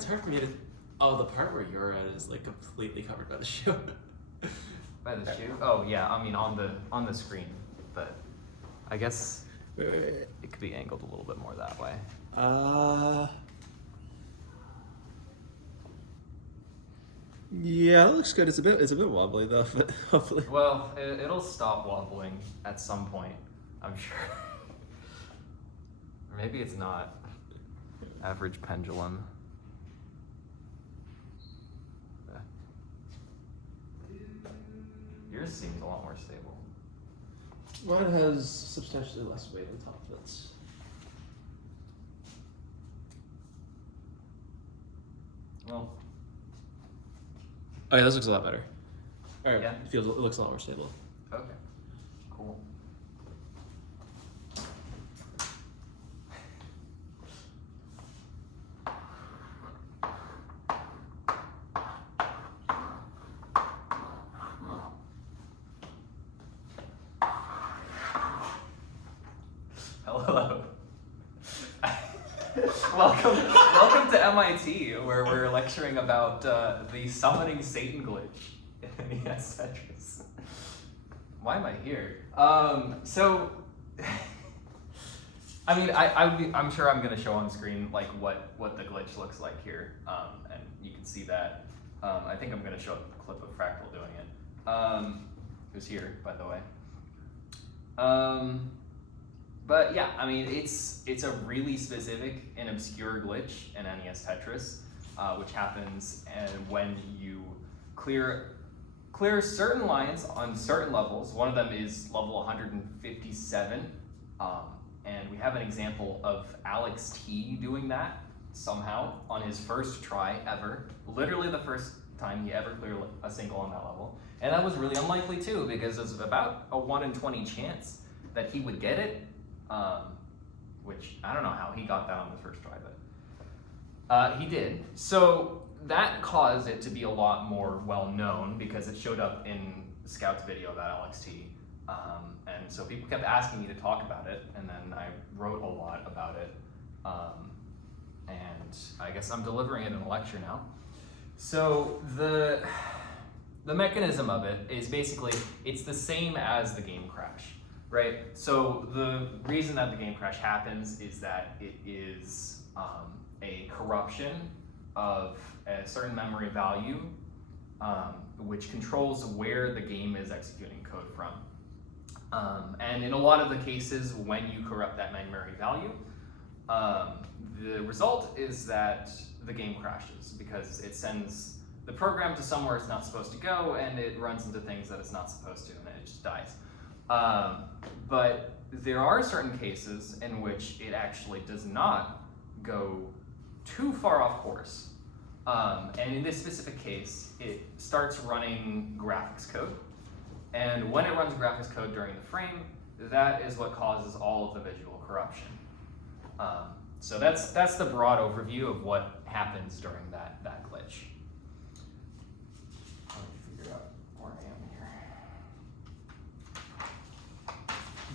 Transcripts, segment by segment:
it's hard for me to. Oh, the part where you're at is like completely covered by the shoe. By the shoe? Oh yeah, I mean on the screen, but I guess it could be angled a little bit more that way. Yeah, it looks good. It's a bit wobbly though, but hopefully. Well, it'll stop wobbling at some point, I'm sure. Or maybe it's not. Average pendulum. Yours seems a lot more stable. Mine has substantially less weight on top of it. Well. Oh yeah, this looks a lot better. All right, Yeah. it looks a lot more stable. Okay. Cool. Hello. Welcome to MIT, where we're lecturing about the summoning Satan glitch in NES Tetris. Why am I here? So, I mean, I'm sure I'm gonna show on screen like what the glitch looks like here, and you can see that. I think I'm gonna show a clip of Fractal doing it. Who's here, by the way. But yeah, I mean, it's a really specific and obscure glitch in NES Tetris, which happens when you clear certain lines on certain levels. One of them is level 157, and we have an example of Alex T doing that somehow on his first try ever, literally the first time he ever cleared a single on that level. And that was really unlikely too, because there's about a 1 in 20 chance that he would get it. Which I don't know how he got that on the first try, but he did. So that caused it to be a lot more well known because it showed up in Scout's video about LXT. And so people kept asking me to talk about it, and then I wrote a lot about it. And I guess I'm delivering it in a lecture now. So the mechanism of it is basically, it's the same as the game crash. Right, so the reason that the game crash happens is that it is a corruption of a certain memory value, which controls where the game is executing code from. And in a lot of the cases, when you corrupt that memory value, the result is that the game crashes because it sends the program to somewhere it's not supposed to go, and it runs into things that it's not supposed to, and then it just dies. But there are certain cases in which it actually does not go too far off course. And in this specific case, it starts running graphics code. And when it runs graphics code during the frame, that is what causes all of the visual corruption. So that's the broad overview of what happens during that glitch.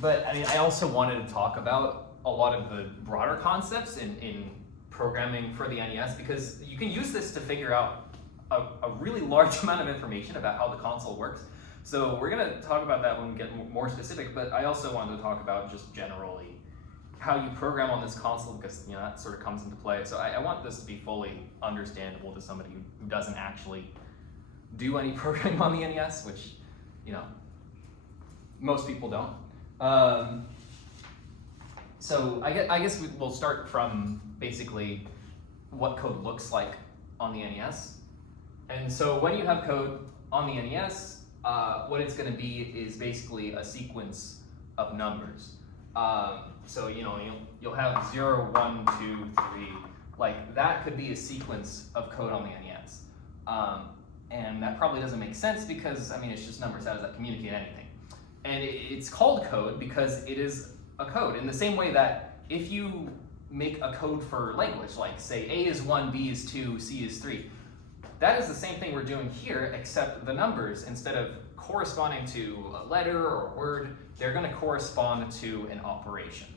But I mean, I also wanted to talk about a lot of the broader concepts in programming for the NES, because you can use this to figure out a really large amount of information about how the console works. So we're gonna talk about that when we get more specific, but I also wanted to talk about just generally how you program on this console, because that sort of comes into play. So I want this to be fully understandable to somebody who doesn't actually do any programming on the NES, which most people don't. So I guess we'll start from basically what code looks like on the NES. And so when you have code on the NES, what it's going to be is basically a sequence of numbers. So you'll have 0, 1, 2, 3. Like that could be a sequence of code on the NES. And that probably doesn't make sense because it's just numbers. How does that communicate anything? And it's called code because it is a code. In the same way that if you make a code for language, like say A is 1, B is 2, C is 3, that is the same thing we're doing here, except the numbers, instead of corresponding to a letter or a word, they're going to correspond to an operation.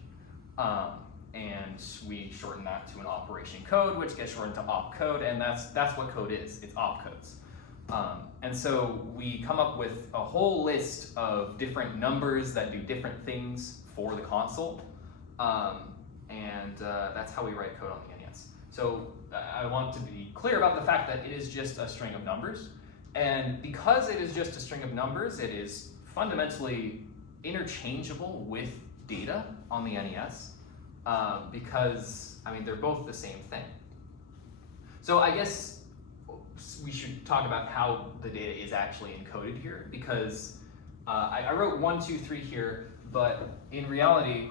and we shorten that to an operation code, which gets shortened to opcode, and that's what code is. It's opcodes. And so we come up with a whole list of different numbers that do different things for the console, and that's how we write code on the NES. So I want to be clear about the fact that it is just a string of numbers, and because it is just a string of numbers, it is fundamentally interchangeable with data on the NES, because, I mean, they're both the same thing. So I guess we should talk about how the data is actually encoded here, because I wrote 1, 2, 3 here, but in reality,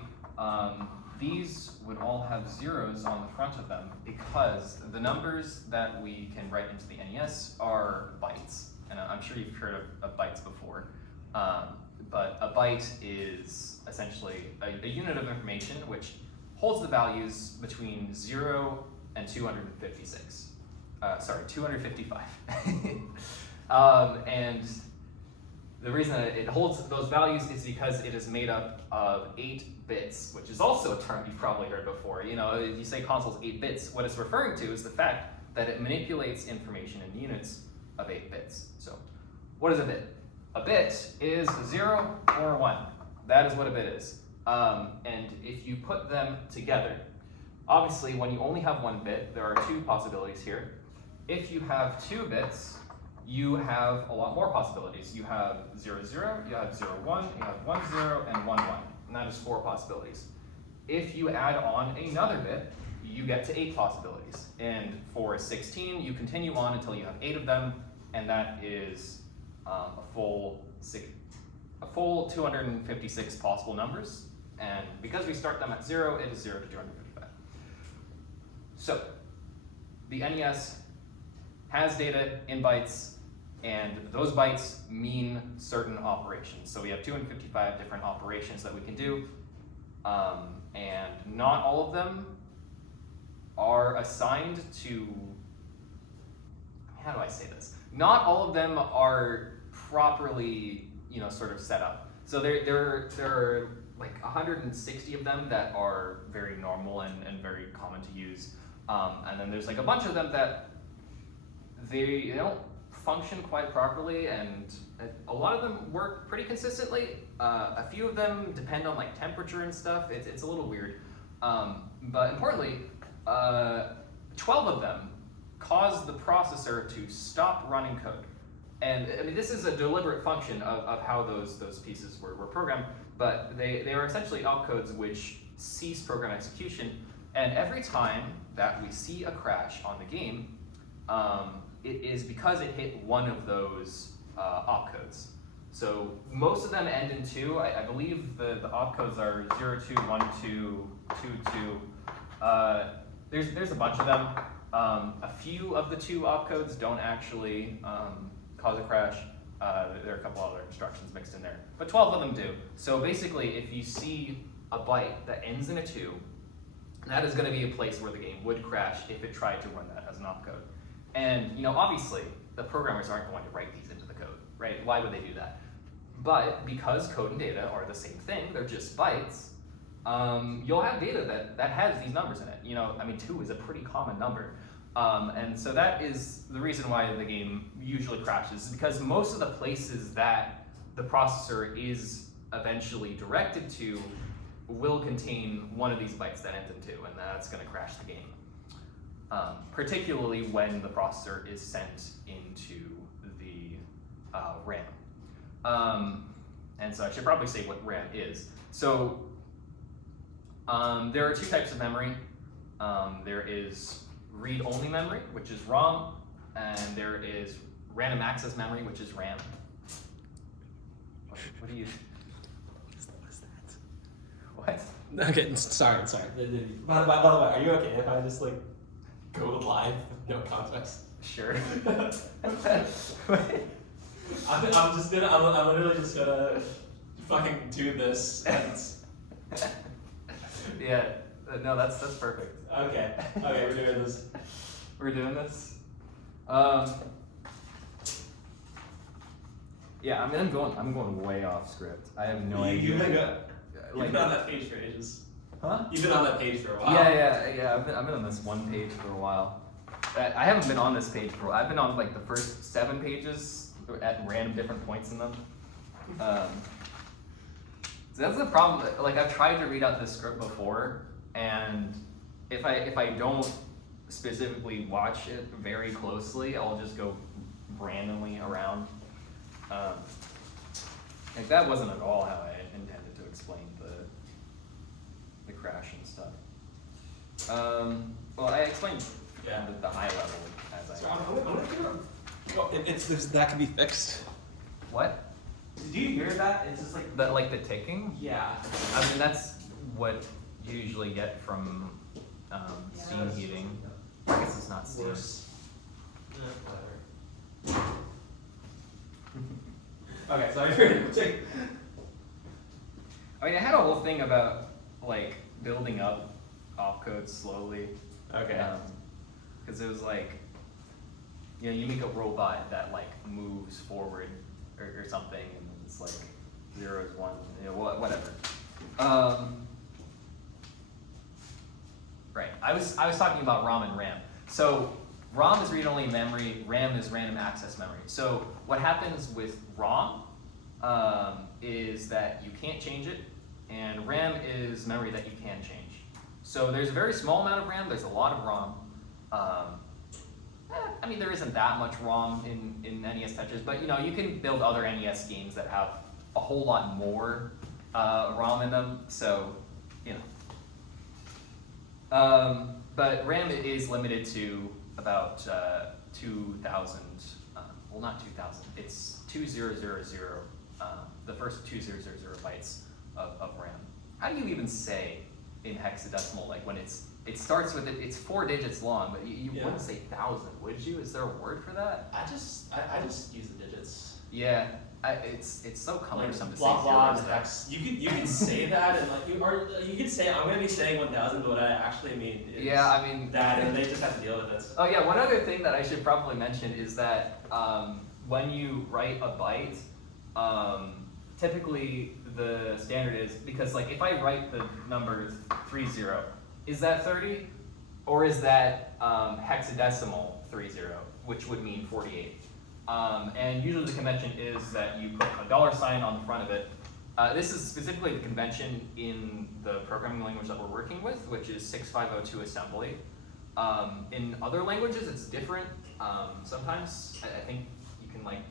these would all have zeros on the front of them because the numbers that we can write into the NES are bytes. And I'm sure you've heard of bytes before, but a byte is essentially a unit of information which holds the values between 0 and 256. Sorry, 255. And the reason that it holds those values is because it is made up of 8 bits, which is also a term you've probably heard before. You know, you say console's 8 bits, what it's referring to is the fact that it manipulates information in units of 8 bits. So, what is a bit? A bit is 0 or 1. That is what a bit is. And if you put them together, obviously when you only have 1 bit, there are 2 possibilities here. If you have 2 bits, you have a lot more possibilities. You have 0, 0, you have 0, 1, you have 1, 0, and 1, 1. And that is 4 possibilities. If you add on another bit, you get to 8 possibilities. And for 16, you continue on until you have 8 of them, and that is a full 256 possible numbers. And because we start them at 0, it is 0 to 255. So, the NES has data in bytes, and those bytes mean certain operations. So we have 255 different operations that we can do, and not all of them are assigned to, how do I say this? Not all of them are properly, you know, sort of set up. So there are like 160 of them that are very normal and very common to use, and then there's like a bunch of them that they don't function quite properly, and a lot of them work pretty consistently. A few of them depend on like temperature and stuff. It's a little weird. But importantly, 12 of them cause the processor to stop running code. And I mean, this is a deliberate function of how those pieces were programmed, but they are essentially opcodes which cease program execution. And every time that we see a crash on the game, it is because it hit one of those opcodes. So most of them end in 2. I believe the opcodes are 0, 2, 1, 2, 2, 2. There's a bunch of them. A few of the 2 opcodes don't actually cause a crash. There are a couple other instructions mixed in there, but 12 of them do. So basically, if you see a byte that ends in a 2, that is going to be a place where the game would crash if it tried to run that as an opcode. And, you know, obviously, the programmers aren't going to write these into the code, right? Why would they do that? But because code and data are the same thing, they're just bytes, you'll have data that has these numbers in it. You know, I mean, 2 is a pretty common number. And so that is the reason why the game usually crashes, because most of the places that the processor is eventually directed to will contain one of these bytes that ends in 2, and that's going to crash the game. Particularly when the processor is sent into the RAM. And so I should probably say what RAM is. So there are 2 types of memory. There is read-only memory, which is ROM, and there is random access memory, which is RAM. What do you? What's that? What? Okay, sorry. By the way, are you okay if I just like go live with no context? Sure. I'm literally just gonna fucking do this. Yeah. No, that's perfect. Okay, we're doing this. We're doing this. Yeah, I mean, I'm going way off script. I have no idea. You've been on that page for ages. Huh? You've been on that page for a while. Yeah. I've been on this one page for a while. I haven't been on this page for a while. I've been on like the first 7 pages at random different points in them. So that's the problem. Like I've tried to read out this script before, and if I don't specifically watch it very closely, I'll just go randomly around. Like that wasn't at all how I intended to explain the crash and stuff. Well, I explained the high level as I. So that can be fixed. What? Do you hear that? It's just like The ticking? yeah. I mean, that's what you usually get from steam heating. I guess it's not steam. Worse. Whatever. Okay, so I mean, I had a whole thing about like building up opcodes slowly. Okay. Because it was like, you know, you make a robot that like moves forward or something, and it's like 0 is 1, you know, whatever. Right. I was talking about ROM and RAM. So ROM is read-only memory. RAM is random access memory. So what happens with ROM is that you can't change it, and RAM is memory that you can change. So there's a very small amount of RAM. There's a lot of ROM. I mean, there isn't that much ROM in NES Tetris, but you know, you can build other NES games that have a whole lot more ROM in them. So, you know. But RAM is limited to about 2,000. Well, not 2,000. It's 2000. The first 2000 bytes of RAM. How do you even say in hexadecimal, like when it starts with it's 4 digits long, but you wouldn't say 1,000, would you? Is there a word for that? I just use the digits. Yeah, it's so cumbersome to say Blah blah zeros and there. hex. You can say that and like you can say I'm gonna be saying 1,000, but what I actually mean is I mean that, and they just have to deal with it. Oh yeah, one other thing that I should probably mention is that when you write a byte, typically the standard is, because like if I write the number 30, is that 30, or is that hexadecimal 30, which would mean 48? And usually the convention is that you put a $sign on the front of it. This is specifically the convention in the programming language that we're working with, which is 6502 assembly. In other languages, it's different. Sometimes I think you can like,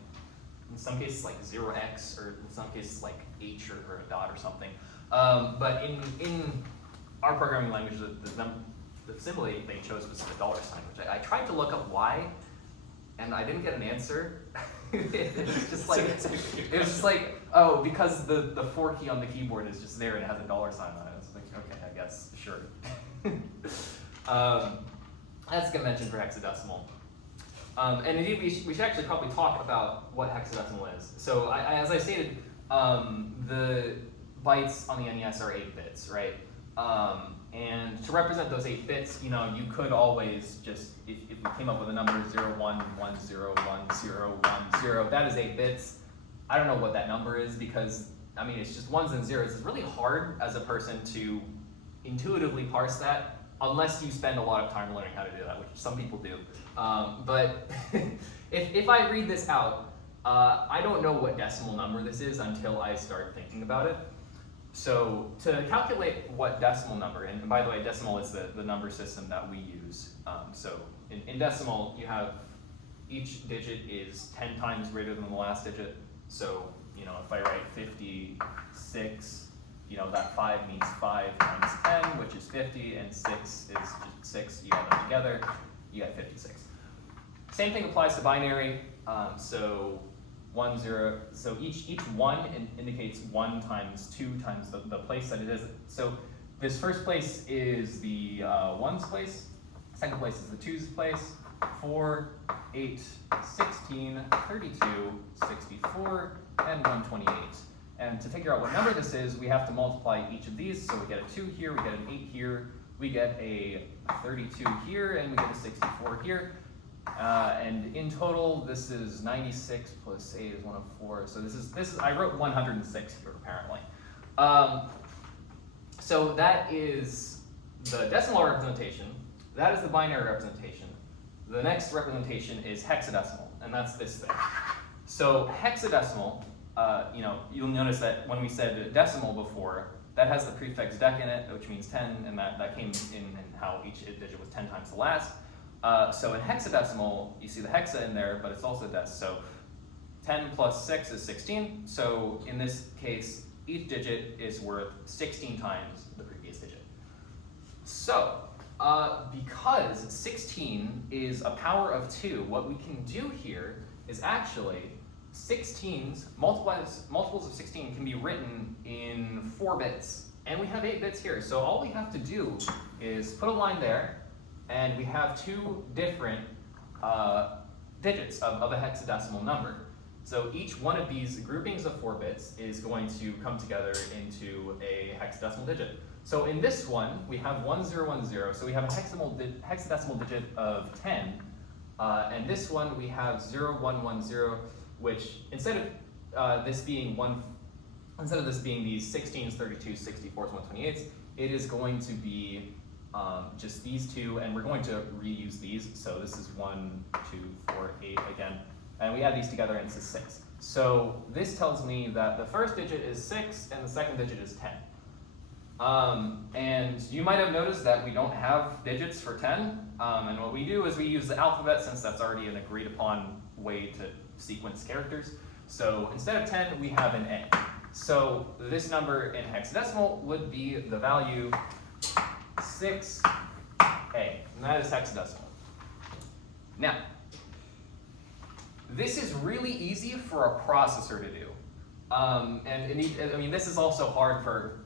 in some cases like 0x, or in some cases like h or a dot or something. But in our programming language, the symbol they chose was the $sign, which I tried to look up why, and I didn't get an answer. It was just like, oh, because the 4 key on the keyboard is just there and it has a $sign on it. I was like, okay, I guess, sure. That's a convention for hexadecimal. And indeed, we should actually probably talk about what hexadecimal is. So as I stated, the bytes on the NES are 8 bits, right? And to represent those 8 bits, you know, you could always just, if we came up with a number 01101010, that is 8 bits. I don't know what that number is, because, I mean, it's just ones and zeros. It's really hard as a person to intuitively parse that, unless you spend a lot of time learning how to do that, which some people do. But if I read this out, I don't know what decimal number this is until I start thinking about it. So to calculate what decimal number, and by the way, decimal is the number system that we use. So in decimal, you have each digit is 10 times greater than the last digit. So, you know, if I write 56, you know, that 5 means 5 times 10, which is 50, and 6 is just 6. You add them together, you get 56. Same thing applies to binary. So 1, 0. So each 1 indicates 1 times 2 times the place that it is. So this first place is the 1's place. Second place is the 2's place. 4, 8, 16, 32, 64, and 128. And to figure out what number this is, we have to multiply each of these. So we get a 2 here, we get an 8 here, we get a 32 here, and we get a 64 here. And in total, this is 96 plus 8 is 104. So this is I wrote 106 here apparently. So that is the decimal representation. That is the binary representation. The next representation is hexadecimal, and that's this thing. So hexadecimal, you'll notice that when we said decimal before, that has the prefix dec in it, which means 10, and that came in how each digit was 10 times the last. So in hexadecimal, you see the hexa in there, but it's also dec. So 10 plus 6 is 16. So in this case, each digit is worth 16 times the previous digit. So because 16 is a power of 2, what we can do here is actually 16s, multiples of 16 can be written in 4 bits. And we have 8 bits here. So all we have to do is put a line there, and we have 2 different digits of a hexadecimal number. So each one of these groupings of 4 bits is going to come together into a hexadecimal digit. So in this one, we have 1010, so we have a hexadecimal digit of 10. And this one, we have 0110, which instead of this being these 16s, 32s, 64s, 128s, it is going to be just these 2, and we're going to reuse these. So this is 1, 2, 4, 8 again. And we add these together and it's a 6. So this tells me that the first digit is 6 and the second digit is 10. And you might have noticed that we don't have digits for 10. And what we do is we use the alphabet, since that's already an agreed upon way to sequence characters. So instead of 10, we have an A. So this number in hexadecimal would be the value 6A, and that is hexadecimal. Now, this is really easy for a processor to do. This is also hard for,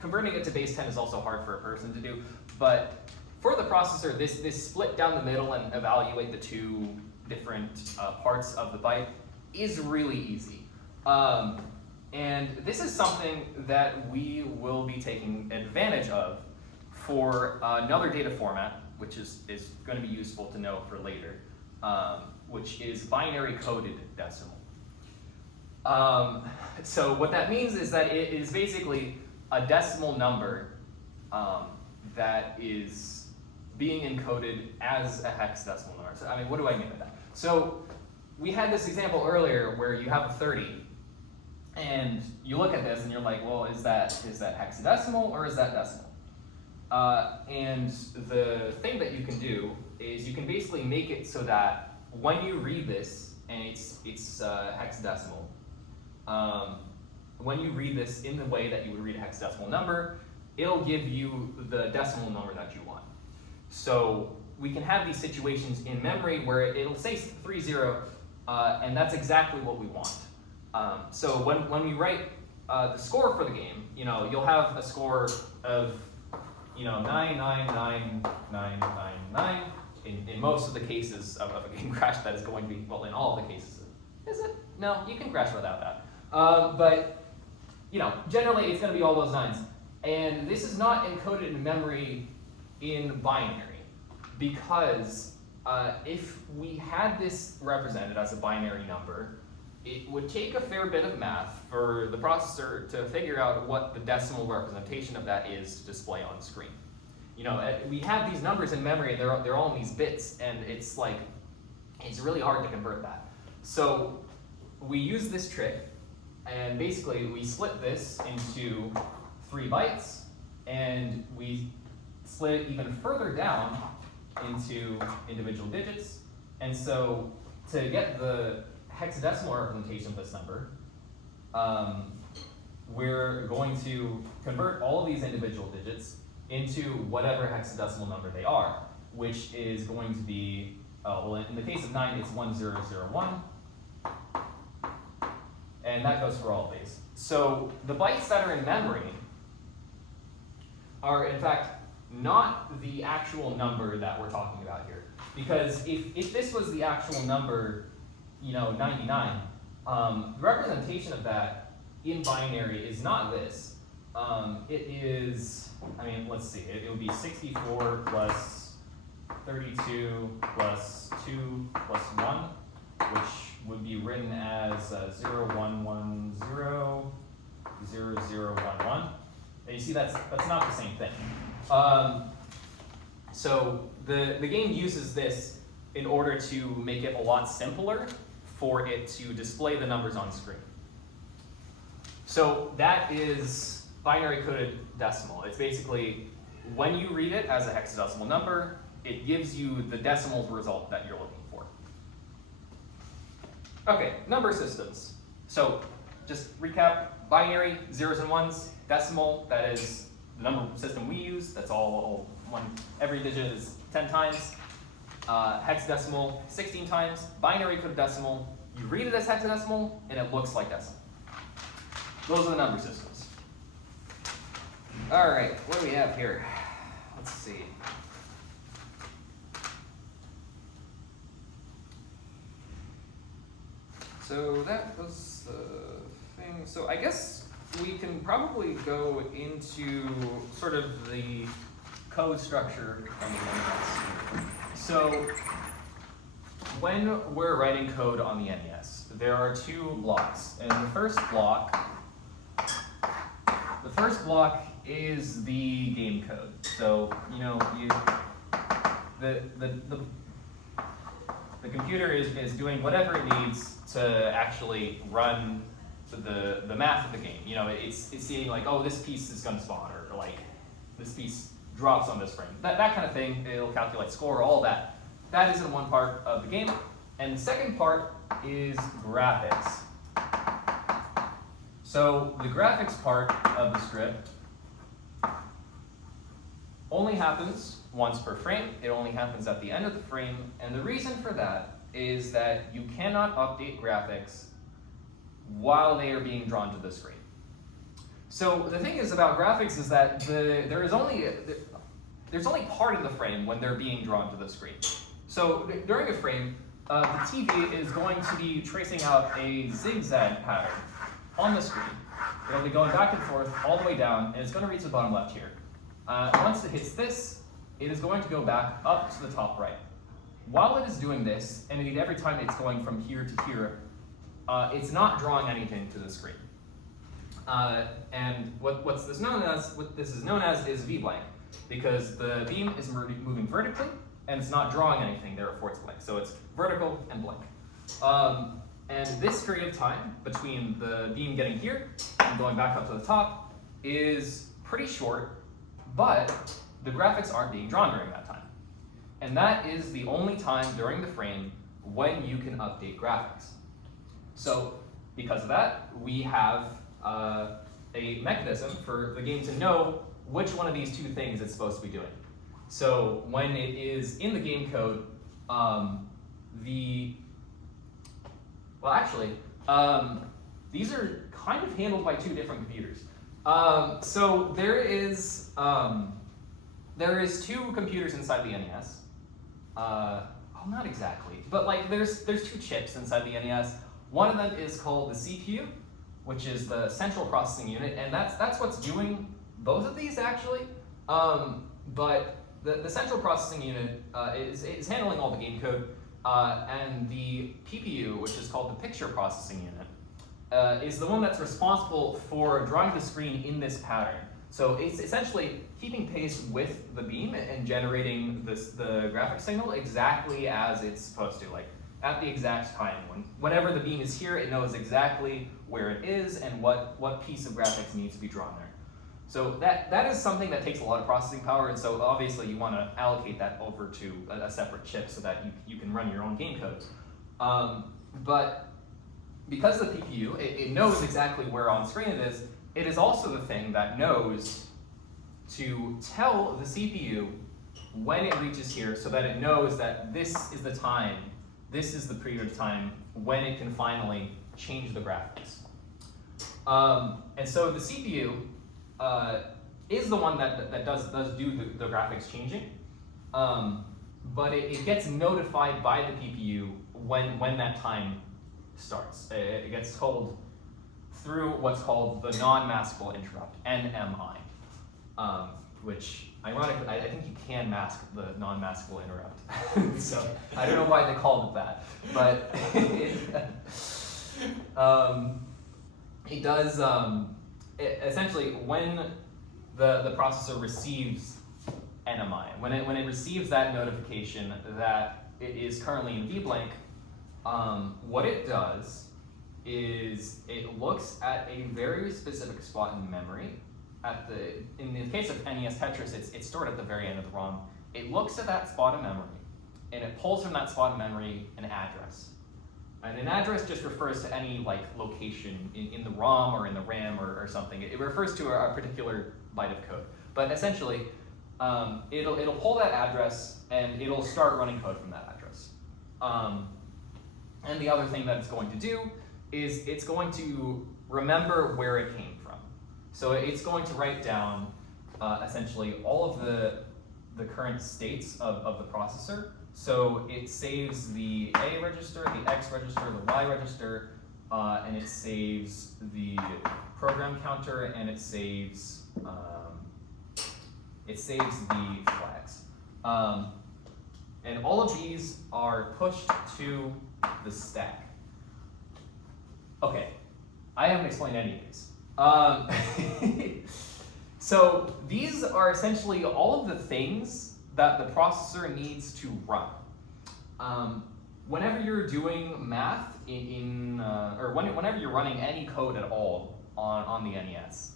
converting it to base 10 is also hard for a person to do, but for the processor, this split down the middle and evaluate the 2 different parts of the byte is really easy. And this is something that we will be taking advantage of for another data format, which is going to be useful to know for later. Which is binary coded decimal. So what that means is that it is basically a decimal number that is being encoded as a hexadecimal number. So what do I mean by that? So we had this example earlier where you have a 30, and you look at this and you're like, well, is that hexadecimal or is that decimal? And the thing that you can do is you can basically make it so that when you read this, and it's hexadecimal, when you read this in the way that you would read a hexadecimal number, it'll give you the decimal number that you want. So we can have these situations in memory where it'll say 30, and that's exactly what we want. So when we write the score for the game, you'll have a score of 99999. In most of the cases of a game crash, that is going to be, well, in all of the cases. Is it? No, you can crash without that. But generally it's going to be all those 9s. And this is not encoded in memory in binary, because if we had this represented as a binary number, it would take a fair bit of math for the processor to figure out what the decimal representation of that is to display on screen. We have these numbers in memory, and they're all in these bits, and it's really hard to convert that. So we use this trick, and basically we split this into 3 bytes, and we split it even further down into individual digits. And so to get the hexadecimal representation of this number, we're going to convert all of these individual digits into whatever hexadecimal number they are, which is going to be, in the case of 9, it's 1001, and that goes for all of these. So the bytes that are in memory are, in fact, not the actual number that we're talking about here. Because if this was the actual number, 99, the representation of that in binary is not this. It is, let's see, it would be 64 plus 32 plus 2 plus 1, which would be written as 0110 0011. And you see that's not the same thing. So the game uses this in order to make it a lot simpler for it to display the numbers on screen. So that is binary coded decimal. It's basically when you read it as a hexadecimal number, it gives you the decimal result that you're looking for. Okay, number systems. So just recap, binary, zeros and ones, decimal, that is the number system we use, that's all one, every digit is 10 times. Hexadecimal, 16 times. Binary coded decimal, you read it as hexadecimal, and it looks like decimal. Those are the number systems. All right, what do we have here? Let's see. So that was the thing. So I guess we can probably go into sort of the code structure from the NES. So when we're writing code on the NES, there are two blocks. And the first block is the game code. So, you know, the computer is doing whatever it needs to actually run the math of the game. You know, it's seeing like, oh, this piece is going to spawn, or like this piece drops on this frame. That kind of thing. It'll calculate score, all that. That is in one part of the game. And the second part is graphics. So the graphics part of the script only happens once per frame. It only happens at the end of the frame. And the reason for that is that you cannot update graphics while they are being drawn to the screen. So the thing is about graphics is that there's only part of the frame when they're being drawn to the screen. So during a frame, the TV is going to be tracing out a zigzag pattern on the screen. It'll be going back and forth all the way down, and it's going to reach the bottom left here. Once it hits this, it is going to go back up to the top right. While it is doing this, and indeed every time it's going from here to here, it's not drawing anything to the screen. And what this is known as is V blank, because the beam is moving vertically, and it's not drawing anything, therefore it's blank. So it's vertical and blank. And this period of time between the beam getting here and going back up to the top is pretty short, but the graphics aren't being drawn during that time. And that is the only time during the frame when you can update graphics. So because of that, we have a mechanism for the game to know which one of these two things it's supposed to be doing. So when it is in the game code, these are kind of handled by two different computers. So there is two computers inside the NES. Not exactly, but like there's two chips inside the NES. One of them is called the CPU, which is the central processing unit, and that's what's doing both of these actually. But the central processing unit is handling all the game code, and the PPU, which is called the picture processing unit, is the one that's responsible for drawing the screen in this pattern. So it's essentially keeping pace with the beam and generating the graphic signal exactly as it's supposed to, like at the exact time. Whenever the beam is here, it knows exactly where it is and what piece of graphics needs to be drawn there. So that is something that takes a lot of processing power, and so obviously you want to allocate that over to a separate chip so that you can run your own game codes. But because the PPU, it knows exactly where on screen it is also the thing that knows to tell the CPU when it reaches here so that it knows that this is the time, this is the period of time when it can finally change the graphics. And so the CPU is the one that does do the graphics changing, but it gets notified by the PPU when that time starts. It gets told through what's called the non-maskable interrupt, NMI, which ironically, I think you can mask the non-maskable interrupt. So I don't know why they called it that, but it does, essentially when the processor receives NMI. When it receives that notification that it is currently in VBlank, what it does is it looks at a very specific spot in memory. In the case of NES Tetris, it's stored at the very end of the ROM. It looks at that spot in memory, and it pulls from that spot in memory an address. And an address just refers to any location in the ROM or in the RAM or something. It refers to a particular byte of code. But essentially, it'll pull that address and it'll start running code from that address. And the other thing that it's going to do is it's going to remember where it came from. So it's going to write down essentially all of the current states of the processor. So it saves the A register, the X register, the Y register, and it saves the program counter, and it saves the flags. And all of these are pushed to the stack. Okay, I haven't explained any of these. So these are essentially all of the things that the processor needs to run. Whenever you're doing math whenever you're running any code at all on the NES,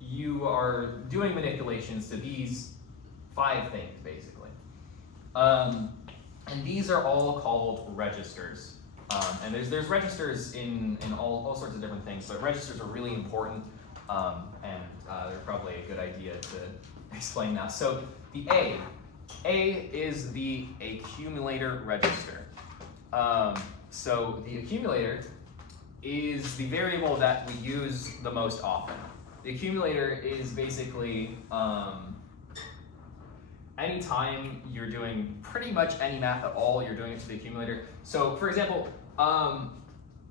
you are doing manipulations to these 5 things, basically. And these are all called registers. And there's registers in all sorts of different things, but registers are really important, and they're probably a good idea to explain now. So the A is the accumulator register. So the accumulator is the variable that we use the most often. The accumulator is basically anytime you're doing pretty much any math at all, you're doing it to the accumulator. So for example,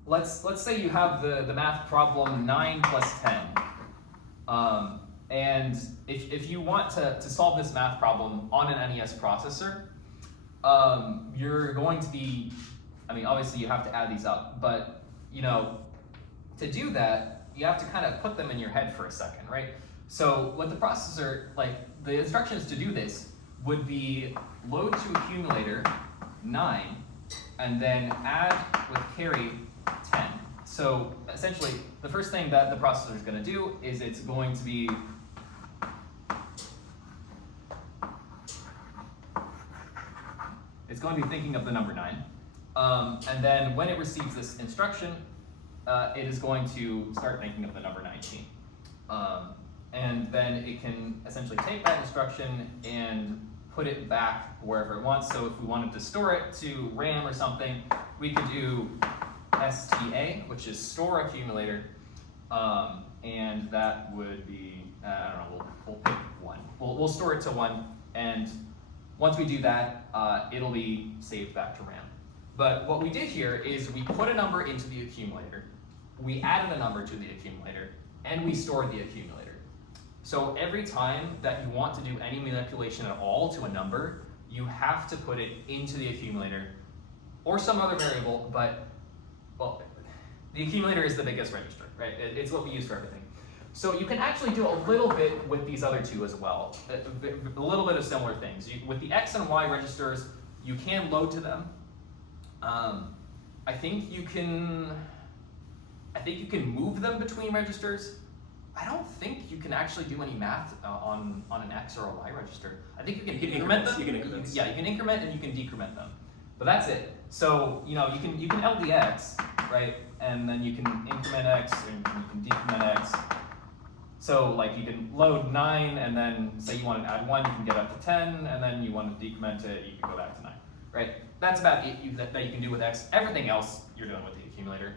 let's say you have the math problem 9 plus 10. And if you want to solve this math problem on an NES processor, you're going to be, obviously you have to add these up, but to do that, you have to kind of put them in your head for a second, right? So what the processor, the instructions to do this would be load to accumulator 9, and then add with carry 10. So essentially, the first thing that the processor is going to do is it's going to be thinking of the number 9. And then when it receives this instruction, it is going to start thinking of the number 19. And then it can essentially take that instruction and put it back wherever it wants. So if we wanted to store it to RAM or something, we could do STA, which is store accumulator, and that would be, I don't know, we'll pick 1. We'll store it to 1, and once we do that, it'll be saved back to RAM. But what we did here is we put a number into the accumulator, we added a number to the accumulator, and we stored the accumulator. So every time that you want to do any manipulation at all to a number, you have to put it into the accumulator or some other variable, but well, the accumulator is the biggest register, right? It's what we use for everything. So you can actually do a little bit with these other 2 as well, a little bit of similar things. With the X and Y registers, you can load to them. I think you can move them between registers. I don't think you can actually do any math on an X or a Y register. I think you can increment them. You can increment. Yeah, you can increment and you can decrement them. But that's it. So you can LDX, right? And then you can increment X and you can decrement X. So you can load 9, and then say you want to add 1, you can get up to 10, and then you want to decrement it, you can go back to 9, right? That's about it that you can do with X. Everything else you're doing with the accumulator.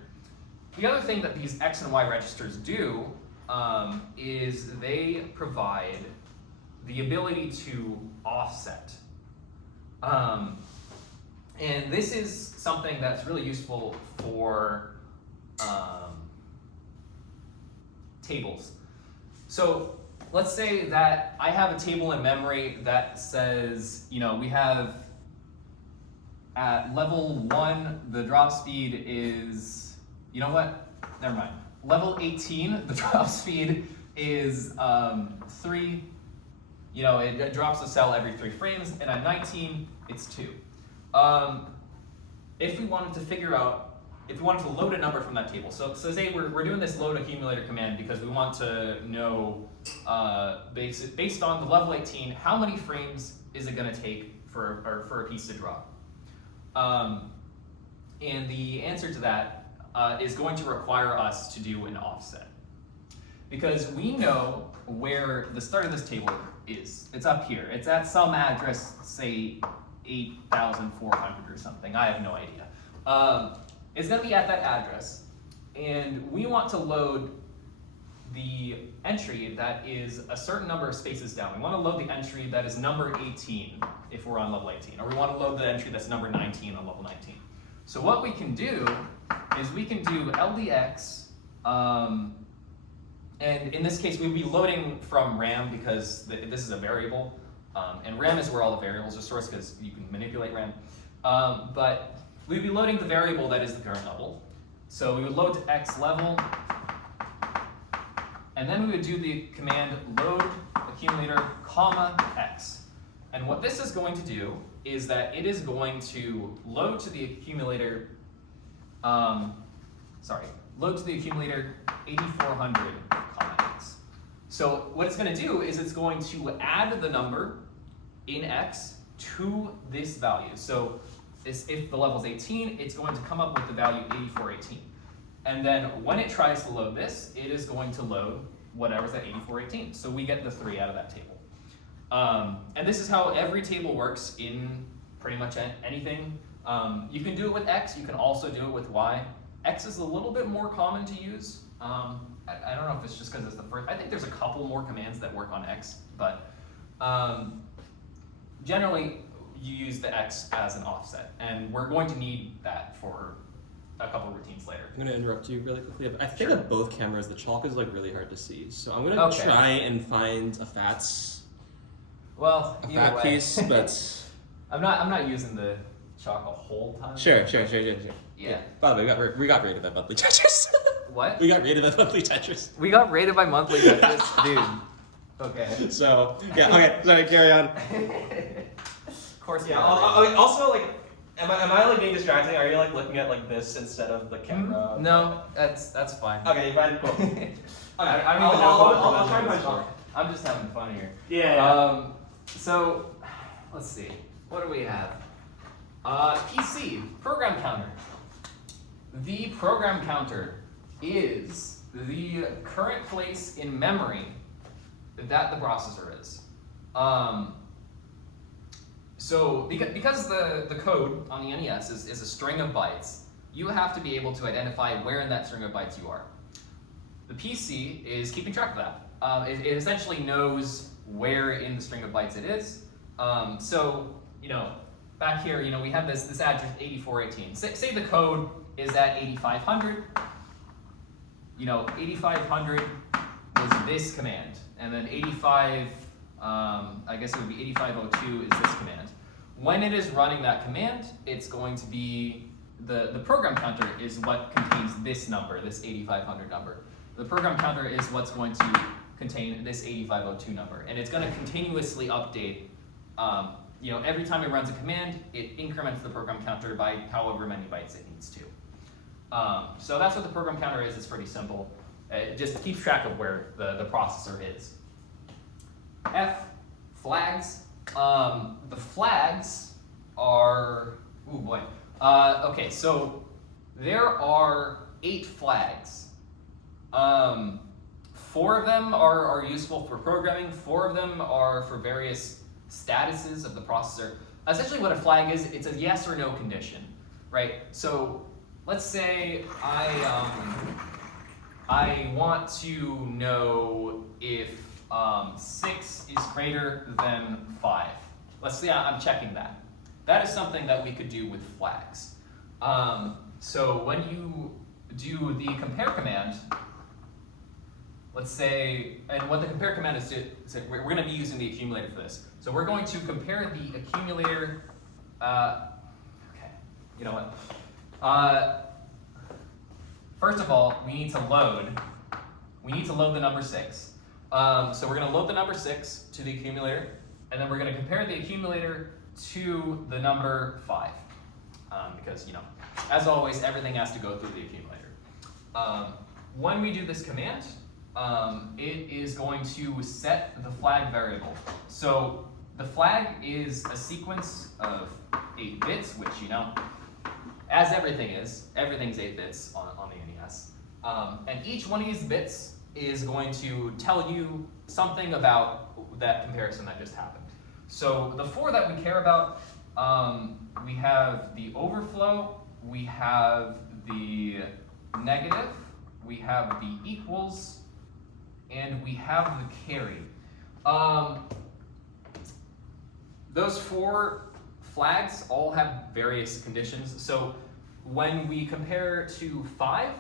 The other thing that these X and Y registers do is they provide the ability to offset. And this is something that's really useful for tables. So let's say that I have a table in memory that says, we have at level 1, the drop speed is, never mind. Level 18, the drop speed is 3. You know, it drops a cell every 3 frames, and at 19, it's 2. If we wanted to figure out, if we wanted to load a number from that table, so say we're doing this load accumulator command because we want to know, based on the level 18, how many frames is it going to take for a piece to drop? And the answer to that is going to require us to do an offset. Because we know where the start of this table is. It's up here. It's at some address, say 8,400 or something. I have no idea. It's going to be at that address. And we want to load the entry that is a certain number of spaces down. We want to load the entry that is number 18 if we're on level 18. Or we want to load the entry that's number 19 on level 19. So what we can do is we can do LDX, and in this case we'd be loading from RAM because this is a variable, and RAM is where all the variables are stored because you can manipulate RAM. But we'd be loading the variable that is the current level. So we would load to X level, and then we would do the command load accumulator comma X. And what this is going to do is that it is going to load to the accumulator, load to the accumulator 8400 comma X. So what it's going to do is it's going to add the number in X to this value. So if the level is 18, it's going to come up with the value 8418. And then when it tries to load this, it is going to load whatever's at 8418. So we get the 3 out of that table. And this is how every table works in pretty much anything. You can do it with X, you can also do it with Y. X is a little bit more common to use. I don't know if it's just because it's the first. I think there's a couple more commands that work on X, but generally you use the X as an offset. And we're going to need that for a couple routines later. I'm going to interrupt you really quickly. I think Sure. of both cameras, the chalk is like really hard to see. So I'm going to try and find a fat piece, but I'm not using the chalk a whole time. Sure. Yeah. By the way, we got raided by monthly Tetris. What? We got raided by monthly Tetris. We got raided by monthly Tetris, dude. Okay. So yeah, okay. Sorry, carry on. Of course. Yeah. Also, like, am I like being distracting? Are you like looking at like this instead of the camera? No, that's fine. Okay, fine. Cool. Okay. I don't even know. I'll try my chalk. I'm just having fun here. Yeah. So let's see. What do we have? PC program counter. The program counter is the current place in memory that the processor is. So because the code on the NES is a string of bytes, you have to be able to identify where in that string of bytes you are. The PC is keeping track of that. It essentially knows where in the string of bytes it is. So, back here, we have this address 8418. Say the code is at 8500. 8500 was this command, and then 85, I guess it would be 8502 is this command. When it is running that command, it's going to be, the program counter is what contains this number, this 8500 number. The program counter is what's going to contain this 8502 number, and it's going to continuously update. Every time it runs a command, it increments the program counter by however many bytes it needs to. So that's what the program counter is. It's pretty simple. It just keeps track of where the processor is. F, flags. The flags are, oh boy. Okay, so there are 8 flags. 4 of them are useful for programming. 4 of them are for various statuses of the processor. Essentially what a flag is, it's a yes or no condition, right? So let's say I want to know if 6 is greater than 5. Let's say I'm checking that. That is something that we could do with flags. So when you do the compare command, let's say, and what the compare command is, we're going to be using the accumulator for this. So we're going to compare the accumulator. Okay, you know what? First of all, we need to load the number 6. So we're going to load the number 6 to the accumulator, and then we're going to compare the accumulator to the number 5. Because, you know, as always, everything has to go through the accumulator. When we do this command, it is going to set the flag variable. So the flag is a sequence of 8 bits, which, you know, as everything is, everything's 8 bits on the NES. And each one of these bits is going to tell you something about that comparison that just happened. So the 4 that we care about, we have the overflow, we have the negative, we have the equals, and we have the carry. Those 4 flags all have various conditions. So when we compare to 5,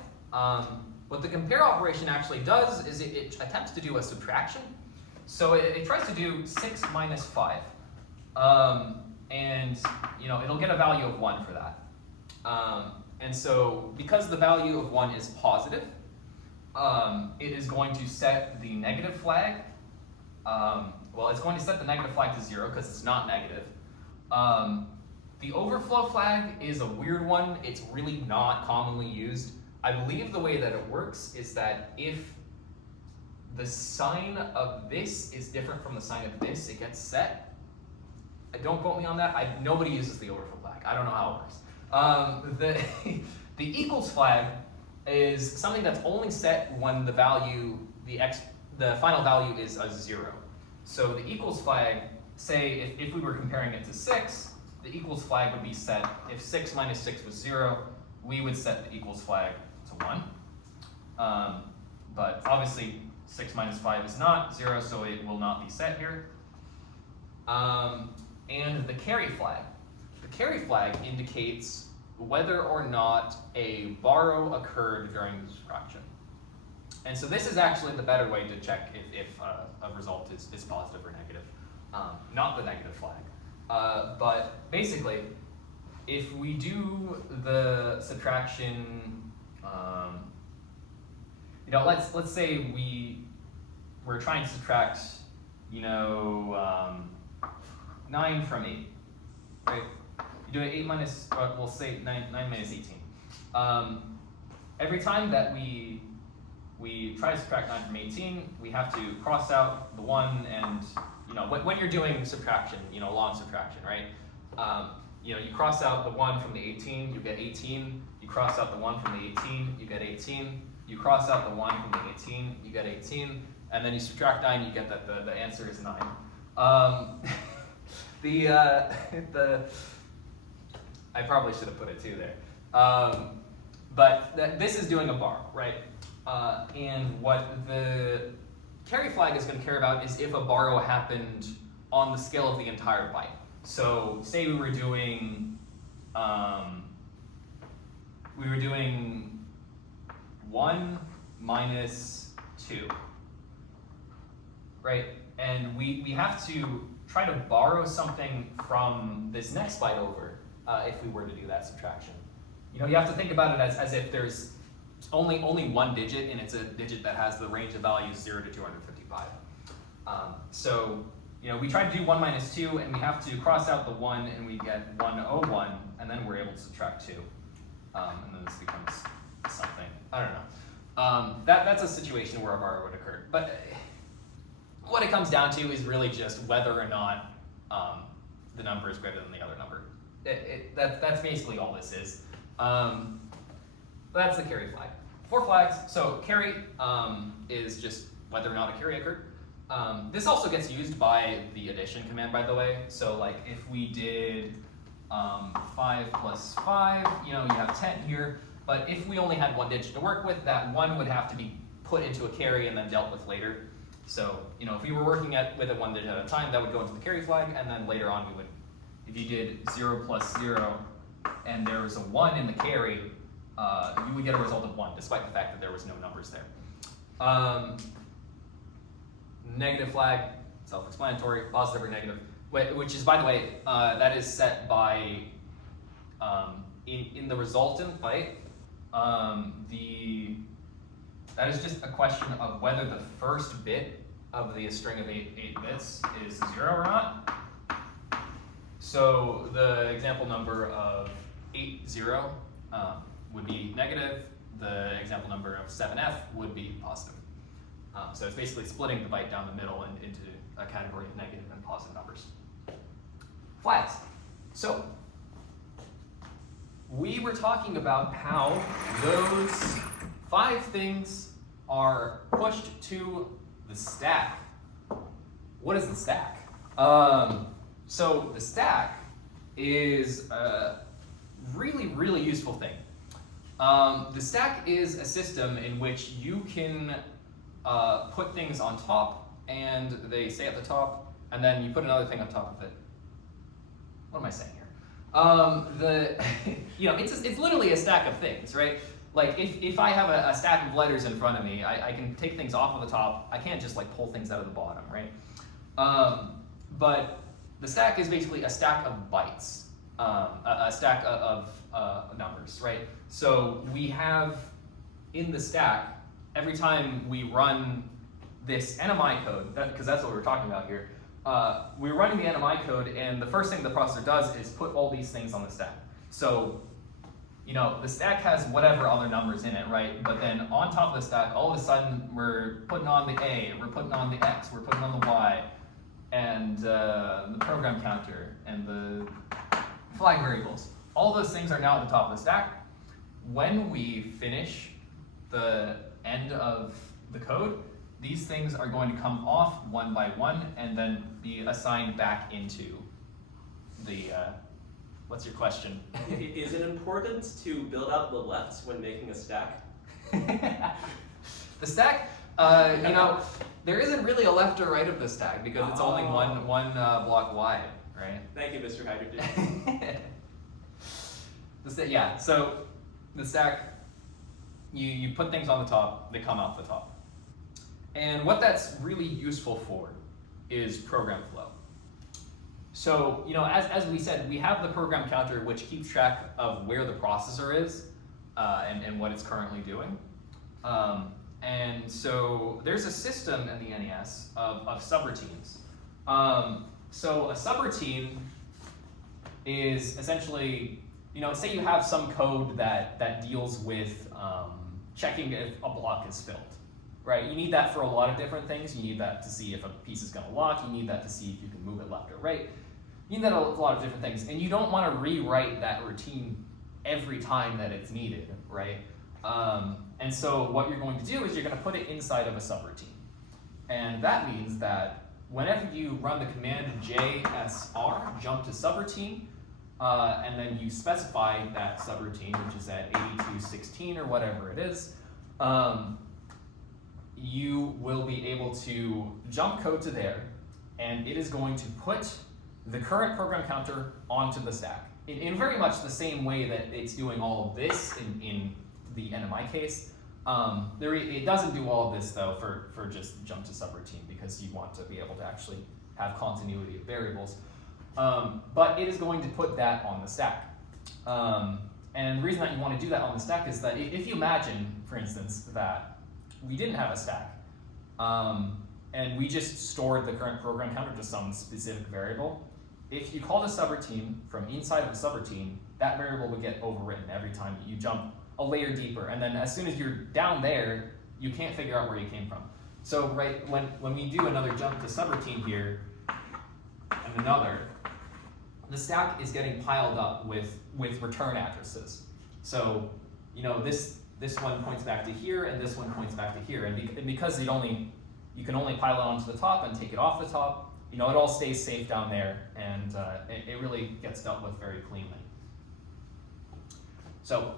what the compare operation actually does is it attempts to do a subtraction. So it tries to do 6 minus 5. And you know, it'll get a value of 1 for that. And so because the value of 1 is positive, it is going to set the negative flag. Well, it's going to set the negative flag to 0 because it's not negative. The overflow flag is a weird one. It's really not commonly used. I believe the way that it works is that if the sign of this is different from the sign of this, it gets set. Don't quote me on that. Nobody uses the overflow flag. I don't know how it works. The equals flag is something that's only set when the value, the final value is a 0. So the equals flag, say if we were comparing it to 6, the equals flag would be set. If 6 minus 6 was 0, we would set the equals flag to 1. But obviously 6 minus 5 is not 0, so it will not be set here. And the carry flag. The carry flag indicates whether or not a borrow occurred during the subtraction. And so this is actually the better way to check if a result is positive or negative, not the negative flag. But basically, if we do the subtraction, you know, let's say we're trying to subtract, you know, 9 from 8, right? You do it 8 minus, we'll say 9 minus 18. Every time that we try to subtract 9 from 18, we have to cross out the 1, and you know, when you're doing subtraction, you know, long subtraction, right? You know, you cross out the 1 from the 18, you get 18. You cross out the 1 from the 18, you get 18. You cross out the 1 from the 18, you get 18. And then you subtract 9, you get that the answer is 9. I probably should have put a 2 there. But this is doing a borrow, right? And what the carry flag is going to care about is if a borrow happened on the scale of the entire byte. So say we were doing 1 minus 2, right? And we have to try to borrow something from this next byte over if we were to do that subtraction. You know, you have to think about it as if there's only one digit, and it's a digit that has the range of values 0 to 255. So, you know, we try to do 1 minus 2, and we have to cross out the 1, and we get 101, and then we're able to subtract 2. And then this becomes something, I don't know. That's a situation where a borrow would occur. But what it comes down to is really just whether or not the number is greater than the other number. That's basically all this is. That's the carry flag. 4 flags. So carry is just whether or not a carry occurred. This also gets used by the addition command, by the way. So like if we did 5 plus 5, you know, you have 10 here. But if we only had one digit to work with, that 1 would have to be put into a carry and then dealt with later. So, you know, if we were working with it 1 digit at a time, that would go into the carry flag, and then later on we would, if you did 0 plus 0, and there was a 1 in the carry, you would get a result of 1, despite the fact that there was no numbers there. Negative flag, self-explanatory, positive or negative, which is, by the way, that is set by, in the resultant byte, that is just a question of whether the first bit of the string of 8 bits is 0 or not. So the example number of 80 would be negative. The example number of 7F would be positive. So it's basically splitting the byte down the middle and into a category of negative and positive numbers. Flags. So we were talking about how those 5 things are pushed to the stack. What is the stack? So the stack is a really, really useful thing. The stack is a system in which you can put things on top, and they stay at the top, and then you put another thing on top of it. What am I saying here? It's literally a stack of things, right? Like if I have a stack of letters in front of me, I can take things off of the top. I can't just like pull things out of the bottom, right? But the stack is basically a stack of bytes, a stack of numbers, right? So we have in the stack, every time we run this NMI code, because that's what we're talking about here, we're running the NMI code, and the first thing the processor does is put all these things on the stack. So, the stack has whatever other numbers in it, right? But then on top of the stack, all of a sudden, we're putting on the A, we're putting on the X, we're putting on the Y, and the program counter, and the flag variables. All those things are now at the top of the stack. When we finish the end of the code, these things are going to come off one by one and then be assigned back into the, what's your question? Is it important to build out the lefts when making a stack? The stack, there isn't really a left or right of the stack because it's only one block wide, right? Thank you, Mr. Hydrogen. So the stack, you put things on the top, they come out the top. And what that's really useful for is program flow. So, as we said, we have the program counter which keeps track of where the processor is and what it's currently doing. And so there's a system in the NES of subroutines. So a subroutine is essentially, say you have some code that deals with checking if a block is filled. Right, you need that for a lot of different things. You need that to see if a piece is going to lock. You need that to see if you can move it left or right. You need that a lot of different things. And you don't want to rewrite that routine every time that it's needed, right? And so what you're going to do is you're going to put it inside of a subroutine. And that means that whenever you run the command JSR, jump to subroutine, and then you specify that subroutine, which is at 8216 or whatever it is, you will be able to jump code to there, and it is going to put the current program counter onto the stack in very much the same way that it's doing all of this in the NMI case. It doesn't do all of this though for just jump to subroutine because you want to be able to actually have continuity of variables. But it is going to put that on the stack. And the reason that you want to do that on the stack is that if you imagine, for instance, that we didn't have a stack, and we just stored the current program counter to some specific variable. If you called a subroutine from inside of a subroutine, that variable would get overwritten every time you jump a layer deeper, and then as soon as you're down there, you can't figure out where you came from. So right when we do another jump to subroutine here, and another, the stack is getting piled up with return addresses. So this one points back to here, and this one points back to here. And because you can only pile it onto the top and take it off the top, it all stays safe down there, and it really gets dealt with very cleanly. So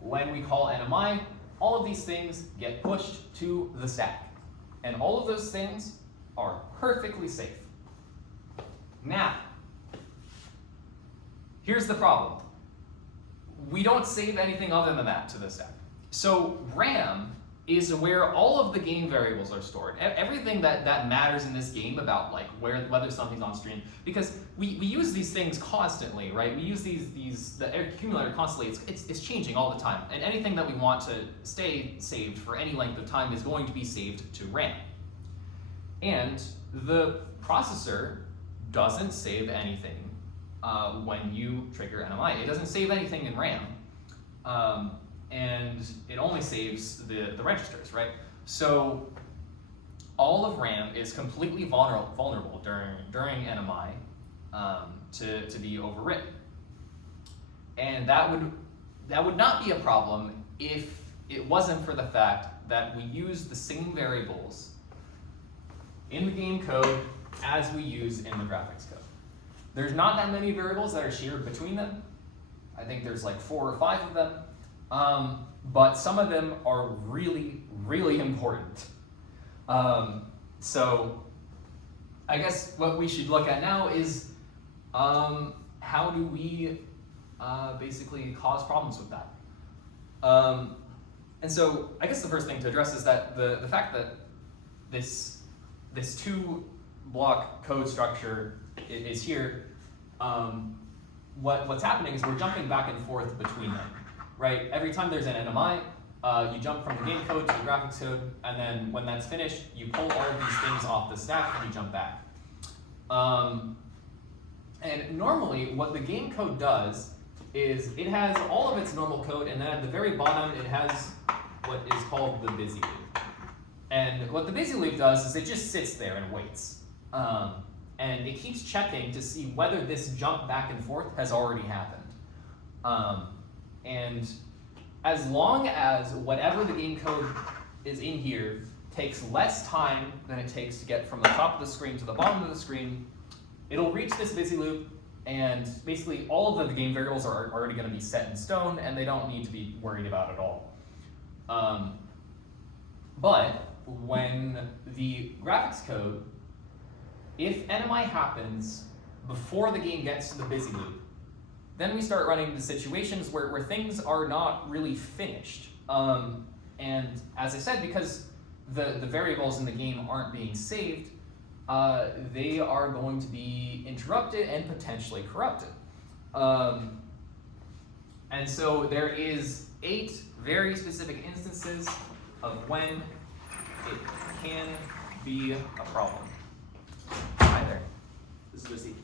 when we call NMI, all of these things get pushed to the stack. And all of those things are perfectly safe. Now, here's the problem. We don't save anything other than that to the stack. So RAM is where all of the game variables are stored. Everything that matters in this game about whether something's on screen, because we use these things constantly, right? We use the accumulator constantly. It's changing all the time, and anything that we want to stay saved for any length of time is going to be saved to RAM. And the processor doesn't save anything when you trigger NMI. It doesn't save anything in RAM, and it only saves the registers, right? So all of RAM is completely vulnerable during NMI to be overwritten. And that would not be a problem if it wasn't for the fact that we use the same variables in the game code as we use in the graphics code. There's not that many variables that are shared between them. I think there's like 4 or 5 of them, but some of them are really, really important. So I guess what we should look at now is how do we basically cause problems with that. And so I guess the first thing to address is that the fact that this 2-block code structure is here, what's happening is we're jumping back and forth between them, right? Every time there's an NMI, you jump from the game code to the graphics code, and then when that's finished, you pull all of these things off the stack and you jump back. And normally, what the game code does is it has all of its normal code, and then at the very bottom, it has what is called the busy loop. And what the busy loop does is it just sits there and waits. And it keeps checking to see whether this jump back and forth has already happened. And as long as whatever the game code is in here takes less time than it takes to get from the top of the screen to the bottom of the screen, it'll reach this busy loop, and basically all of the game variables are already going to be set in stone, and they don't need to be worried about at all. But when the graphics code, if NMI happens before the game gets to the busy loop, then we start running into situations where things are not really finished. And as I said, because the variables in the game aren't being saved, they are going to be interrupted and potentially corrupted. And so there is 8 very specific instances of when it can be a problem. Hi there. This is Lucy.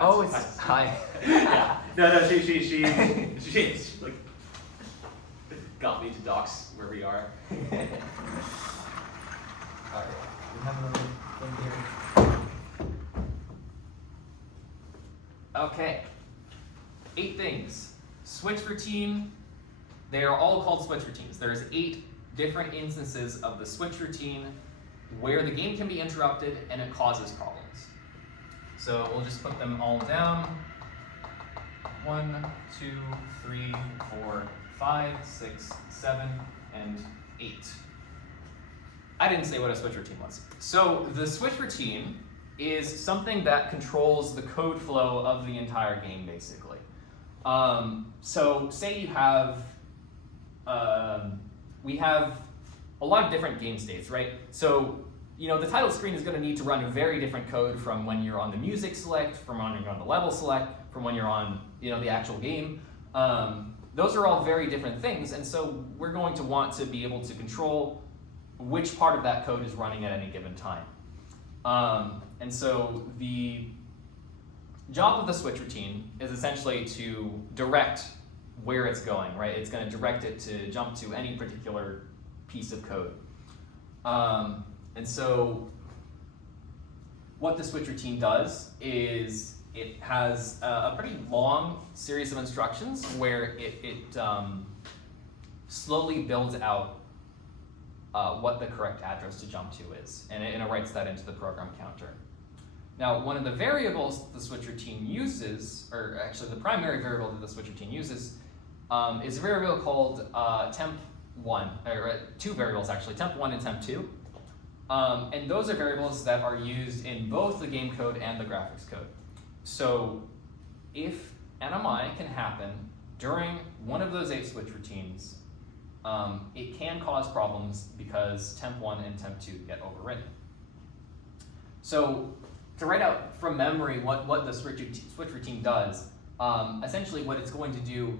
Oh, it's hi. Yeah. No, she like got me to docs where we are. All right. We have another thing here. Okay. 8 things. Switch routine. They are all called switch routines. There's 8 different instances of the switch routine where the game can be interrupted and it causes problems. So we'll just put them all down. 1, 2, 3, 4, 5, 6, 7, and 8. I didn't say what a switch routine was. So the switch routine is something that controls the code flow of the entire game, basically. So say you have, we have a lot of different game states, right? So, the title screen is going to need to run very different code from when you're on the music select, from when you're on the level select, from when you're on, the actual game. Those are all very different things, and so we're going to want to be able to control which part of that code is running at any given time. And so the job of the switch routine is essentially to direct where it's going, right? It's going to direct it to jump to any particular piece of code. And so what the switch routine does is it has a pretty long series of instructions where it slowly builds out what the correct address to jump to is, and it writes that into the program counter. Now, one of the variables the switch routine uses, or actually the primary variable that the switch routine uses, is a variable called temp1, or 2 variables actually, temp1 and temp2. And those are variables that are used in both the game code and the graphics code. So if NMI can happen during one of those 8 switch routines, it can cause problems because temp1 and temp2 get overwritten. So to write out from memory what the switch routine does, essentially what it's going to do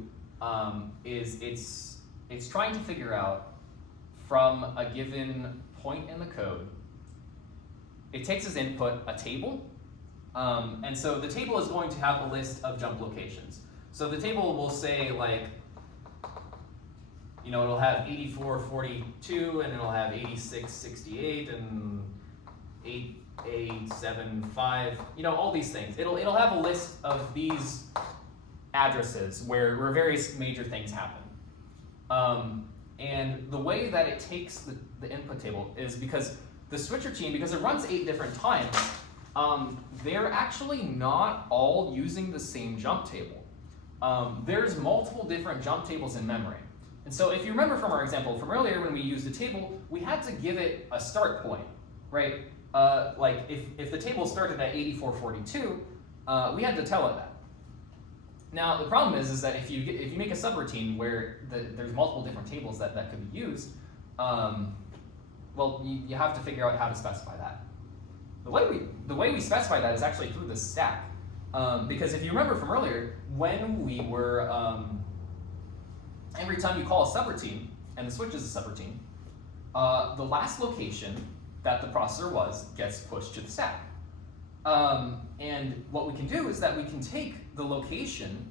is it's trying to figure out from a given point in the code it takes as input a table, and so the table is going to have a list of jump locations. So the table will say like, you know, it'll have 8442, and it'll have 8668, and 8875, you know, all these things. It'll have a list of these addresses where various major things happen. And the way that it takes the input table is because the switcher team, because it runs 8 different times, they're actually not all using the same jump table. There's multiple different jump tables in memory. And so if you remember from our example from earlier, when we used a table, we had to give it a start point, right? Like if the table started at 8442, we had to tell it that. Now the problem is that if you make a subroutine where there's multiple different tables that could be used, well, you have to figure out how to specify that. The way we specify that is actually through the stack, because if you remember from earlier, when we were every time you call a subroutine, and the switch is a subroutine, the last location that the processor was gets pushed to the stack. And what we can do is that we can take the location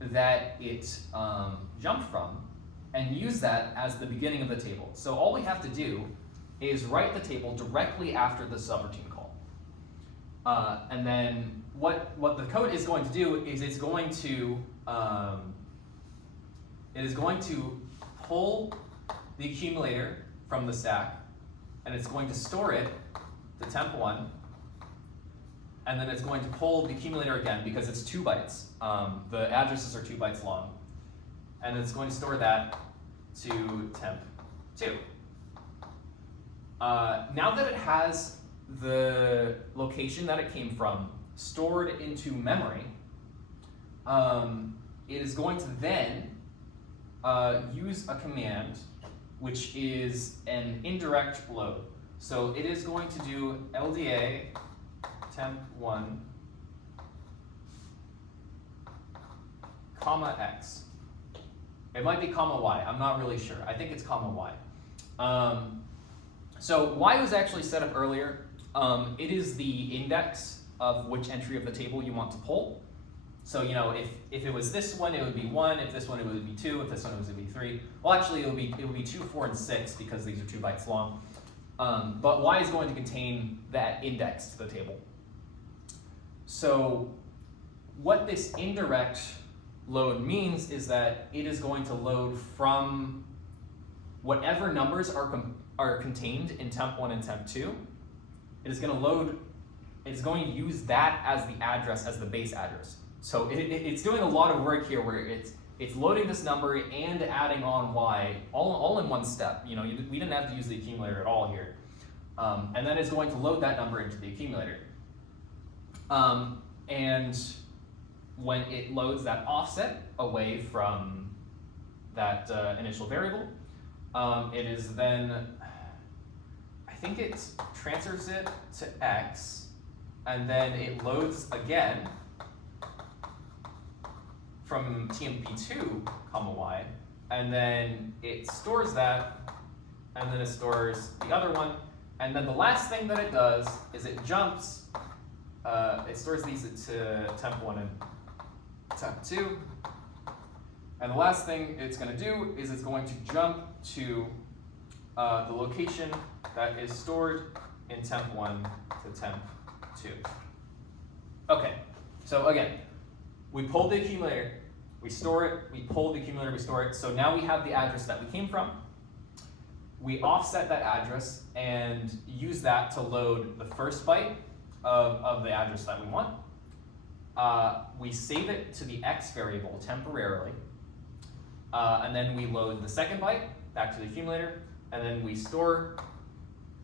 that it jumped from and use that as the beginning of the table. So all we have to do is write the table directly after the subroutine call. And then what the code is going to do is it's going to pull the accumulator from the stack, and it's going to store it to temp1, and then it's going to pull the accumulator again because it's 2 bytes. The addresses are 2 bytes long, and it's going to store that to temp2. Now that it has the location that it came from stored into memory, it is going to then use a command which is an indirect load. So it is going to do LDA temp1 comma x. It might be comma y, I'm not really sure. I think it's comma y. So y was actually set up earlier. It is the index of which entry of the table you want to pull. So, you know, if it was this one, it would be 1. If this one, it would be 2. If this one, it would be 3. Well, actually, it would be 2, 4, and 6 because these are 2 bytes long. But y is going to contain that index to the table. So what this indirect load means is that it is going to load from whatever numbers are contained in temp1 and temp2. It is going to load. It's going to use that as the address, as the base address. So it's doing a lot of work here, where it's loading this number and adding on y all in one step. You know, we didn't have to use the accumulator at all here, and then it's going to load that number into the accumulator. And when it loads that offset away from that initial variable, it is then, I think it transfers it to x, and then it loads again from tmp2, comma y, and then it stores that, and then it stores the other one, and then the last thing that it does is it jumps, it stores these to temp1 and temp2, and the last thing it's going to do is it's going to jump to the location that is stored in temp1 to temp2. Okay, so again, we pull the accumulator, we store it, we pull the accumulator, we store it. So now we have the address that we came from. We offset that address and use that to load the first byte of the address that we want. We save it to the x variable temporarily, and then we load the second byte back to the accumulator, and then we store,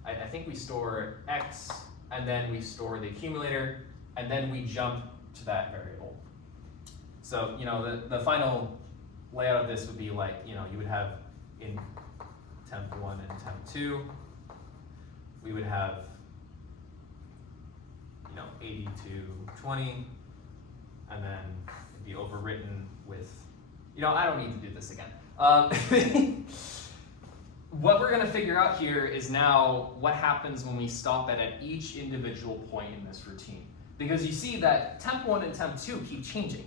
I think we store x, and then we store the accumulator, and then we jump to that variable. So, you know, the final layout of this would be like, you know, you would have in temp1 and temp2, we would have, you know, 8220, and then it'd be overwritten with, you know, I don't need to do this again. what we're going to figure out here is now what happens when we stop at each individual point in this routine. Because you see that temp 1 and temp 2 keep changing.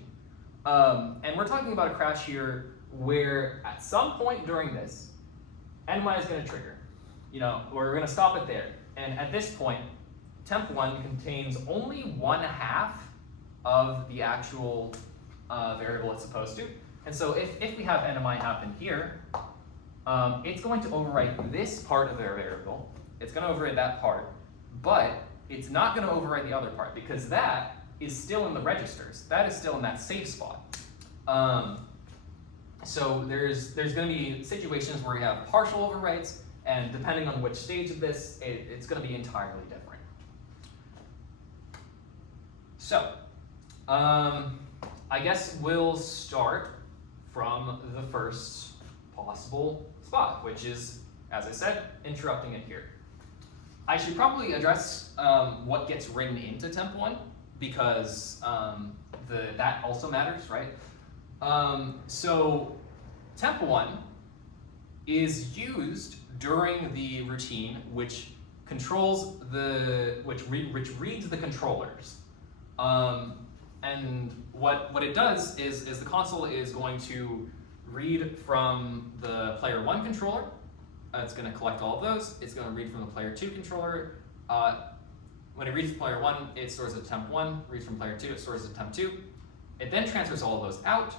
And we're talking about a crash here where at some point during this, NY is going to trigger. We're going to stop it there. And at this point, temp 1 contains only 1/2 of the actual variable it's supposed to. And so if we have NMI happen here, it's going to overwrite this part of their variable. It's going to overwrite that part, but it's not going to overwrite the other part because that is still in the registers. That is still in that safe spot. So there's going to be situations where you have partial overwrites, and depending on which stage of this, it's going to be entirely different. So, I guess we'll start from the first possible spot, which is, as I said, interrupting it here. I should probably address what gets written into temp 1 because that also matters, right? So temp 1 is used during the routine which controls which reads the controllers. And what it does is the console is going to read from the player 1 controller. It's going to collect all of those. It's going to read from the player 2 controller. When it reads from player 1, it stores at temp 1. Reads from player 2, it stores at temp 2. It then transfers all of those out,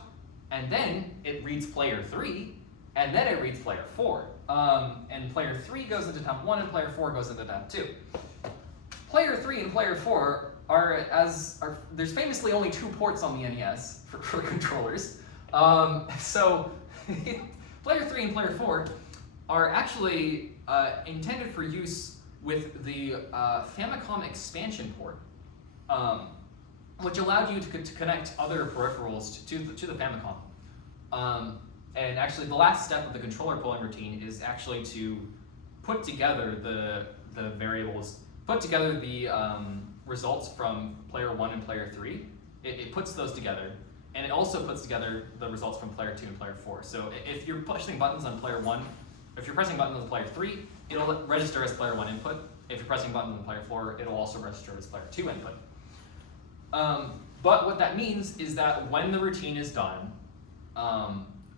and then it reads player 3, and then it reads player 4. And player 3 goes into temp 1, and player 4 goes into temp 2. Player 3 and player 4 there's famously only 2 ports on the NES for controllers. So player 3 and player 4 are actually intended for use with the Famicom expansion port, which allowed you to connect other peripherals to the Famicom. And actually, the last step of the controller pulling routine is actually to put together the variables, put together the results from player 1 and player 3. It puts those together, and it also puts together the results from player 2 and player 4. So if you're pushing buttons on player 1, if you're pressing buttons on player 3, it'll register as player 1 input. If you're pressing buttons on player 4, it'll also register as player 2 input. But what that means is that when the routine is done,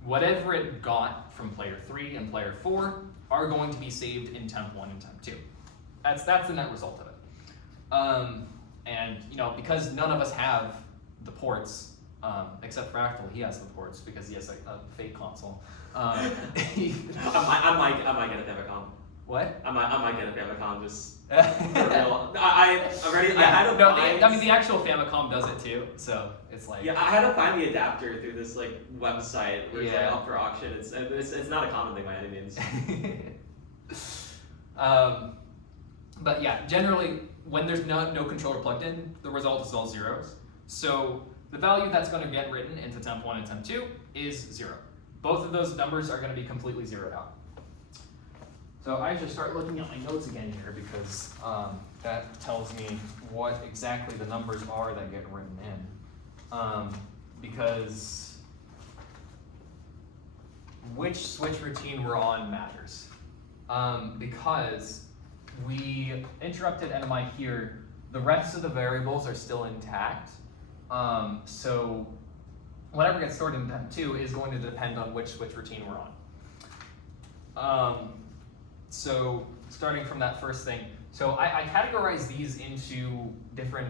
whatever it got from player 3 and player 4 are going to be saved in temp 1 and temp 2. That's the net result of it. And because none of us have the ports, except Fractal, he has the ports because he has a fake console. I might get a Famicom. What? I might get a Famicom just for real. I had to find. The actual Famicom does it too, so it's like. Yeah, I had to find the adapter through this website where it's Yeah. up for auction. It's not a common thing by any means. But yeah, generally when there's no controller plugged in, the result is all zeros. So the value that's going to get written into temp 1 and temp 2 is 0. Both of those numbers are going to be completely zeroed out. So I should start looking at my notes again here because that tells me what exactly the numbers are that get written in. Because which switch routine we're on matters. Because we interrupted NMI here, the rest of the variables are still intact. So whatever gets stored in temp 2 is going to depend on which switch routine we're on. So starting from that first thing, so I categorize these into different,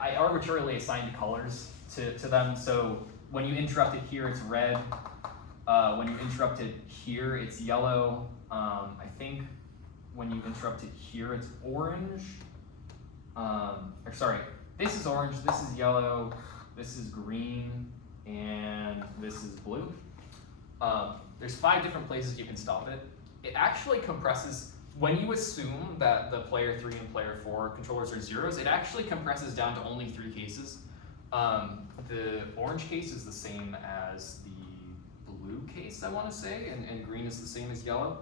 I arbitrarily assigned colors to them. So when you interrupt it here, it's red. When you interrupt it here, it's yellow. I think when you interrupt it here, it's orange. This is orange, this is yellow, this is green, and this is blue. There's 5 different places you can stop it. It actually compresses, when you assume that the player 3 and player 4 controllers are zeros, it actually compresses down to only 3 cases. The orange case is the same as the blue case, I want to say, and green is the same as yellow.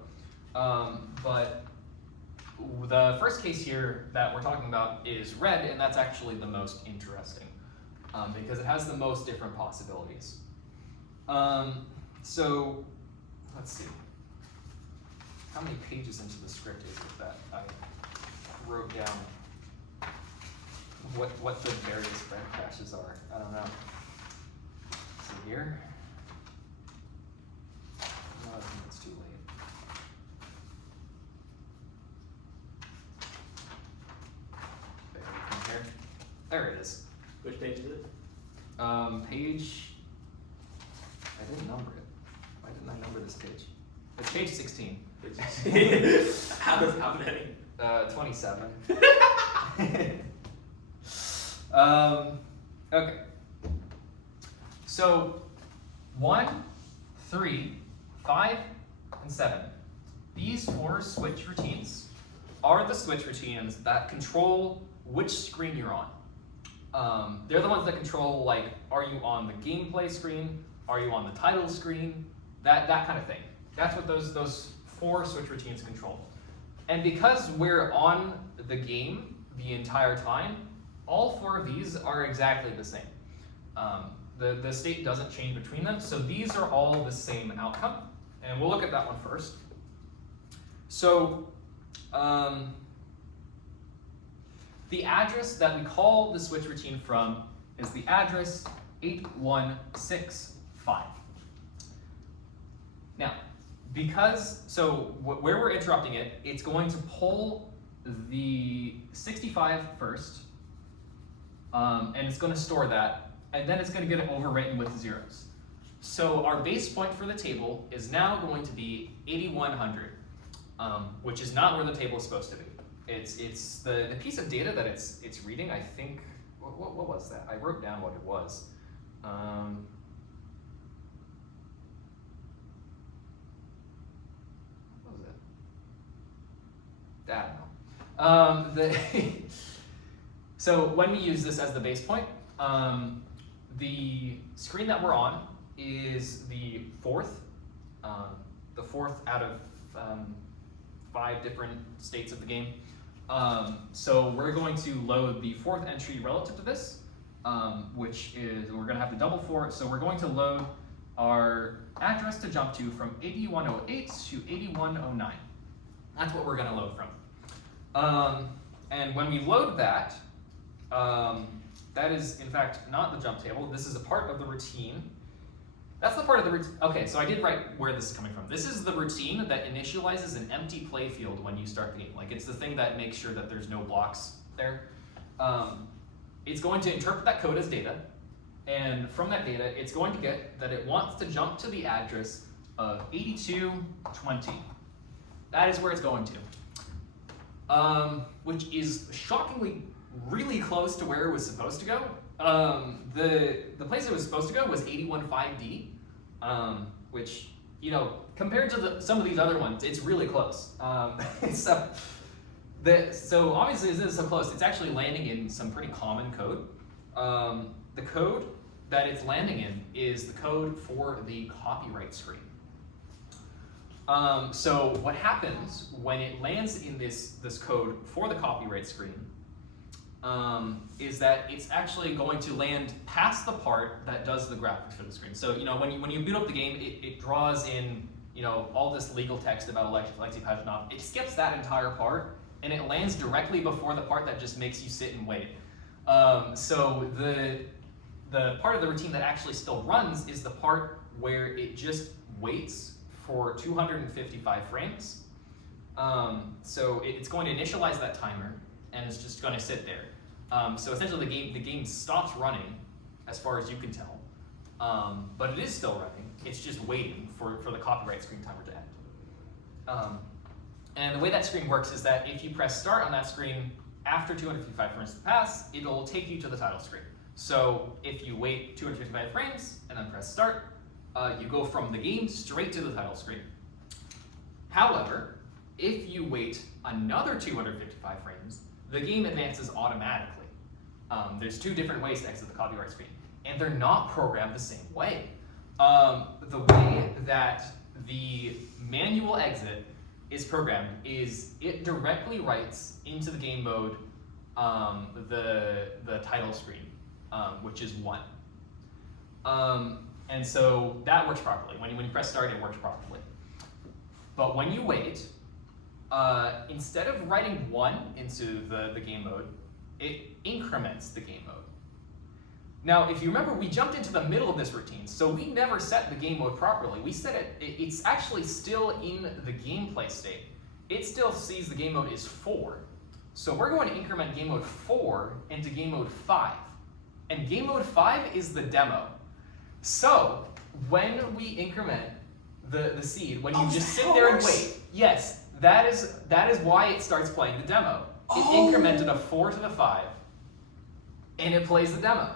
But the first case here that we're talking about is red, and that's actually the most interesting because it has the most different possibilities. So let's see. how many pages into the script is it that I wrote down what the various frame crashes are? I don't know. So here. No, I think it's too late. Here. There it is. Which page is it? Page. I didn't number it. Why didn't I number this page? It's page 16. How many? 27. Okay. So 1, 3, 5, and 7. These 4 switch routines are the switch routines that control which screen you're on. They're the ones that control, like, are you on the gameplay screen? Are you on the title screen? That kind of thing. That's what those 4 switch routines control. And because we're on the game the entire time, all 4 of these are exactly the same. The state doesn't change between them, so these are all the same outcome. And we'll look at that one first. So, the address that we call the switch routine from is the address 8165. Now, where we're interrupting it, it's going to pull the 65 first, and it's going to store that, and then it's going to get it overwritten with zeros. So our base point for the table is now going to be 8100, which is not where the table is supposed to be. It's the piece of data that it's reading. I think what was that? I wrote down what it was. What was it? I don't know. So when we use this as the base point, the screen that we're on is the fourth out of 5 different states of the game. So we're going to load the 4th entry relative to this, which is, we're going to have the double 4. So we're going to load our address to jump to from 8108 to 8109. That's what we're going to load from. And when we load that, that is in fact not the jump table. This is a part of the routine. That's the part of the routine. Okay, so I did write where this is coming from. This is the routine that initializes an empty play field when you start the game. Like, it's the thing that makes sure that there's no blocks there. It's going to interpret that code as data, and from that data, it's going to get that it wants to jump to the address of 8220. That is where it's going to, which is shockingly really close to where it was supposed to go. The place it was supposed to go was 815D, which, you know, compared to some of these other ones, it's really close. So obviously, this is so close, it's actually landing in some pretty common code. The code that it's landing in is the code for the copyright screen. So what happens when it lands in this code for the copyright screen is that it's actually going to land past the part that does the graphics for the screen. So, you know, when you boot up the game, it draws in, you know, all this legal text about Alexei Pajitnov. It skips that entire part, and it lands directly before the part that just makes you sit and wait. So the part of the routine that actually still runs is the part where it just waits for 255 frames. So it's going to initialize that timer, and it's just going to sit there. So essentially the game stops running, as far as you can tell, but it is still running. It's just waiting for the copyright screen timer to end. And the way that screen works is that if you press start on that screen, after 255 frames pass, it'll take you to the title screen. So if you wait 255 frames and then press start, you go from the game straight to the title screen. However, if you wait another 255 frames, the game advances automatically. There's 2 different ways to exit the copyright screen, and they're not programmed the same way. The way that the manual exit is programmed is it directly writes into the game mode the title screen, which is 1. And so that works properly. When you press start, it works properly. But when you wait, instead of writing 1 into the game mode, it increments the game mode. Now, if you remember, we jumped into the middle of this routine, so we never set the game mode properly. We set it's actually still in the gameplay state. It still sees the game mode is 4. So we're going to increment game mode 4 into game mode 5. And game mode 5 is the demo. So when we increment the seed, when you just sit there and wait, yes, that is why it starts playing the demo. It incremented a 4 to the 5, and it plays the demo.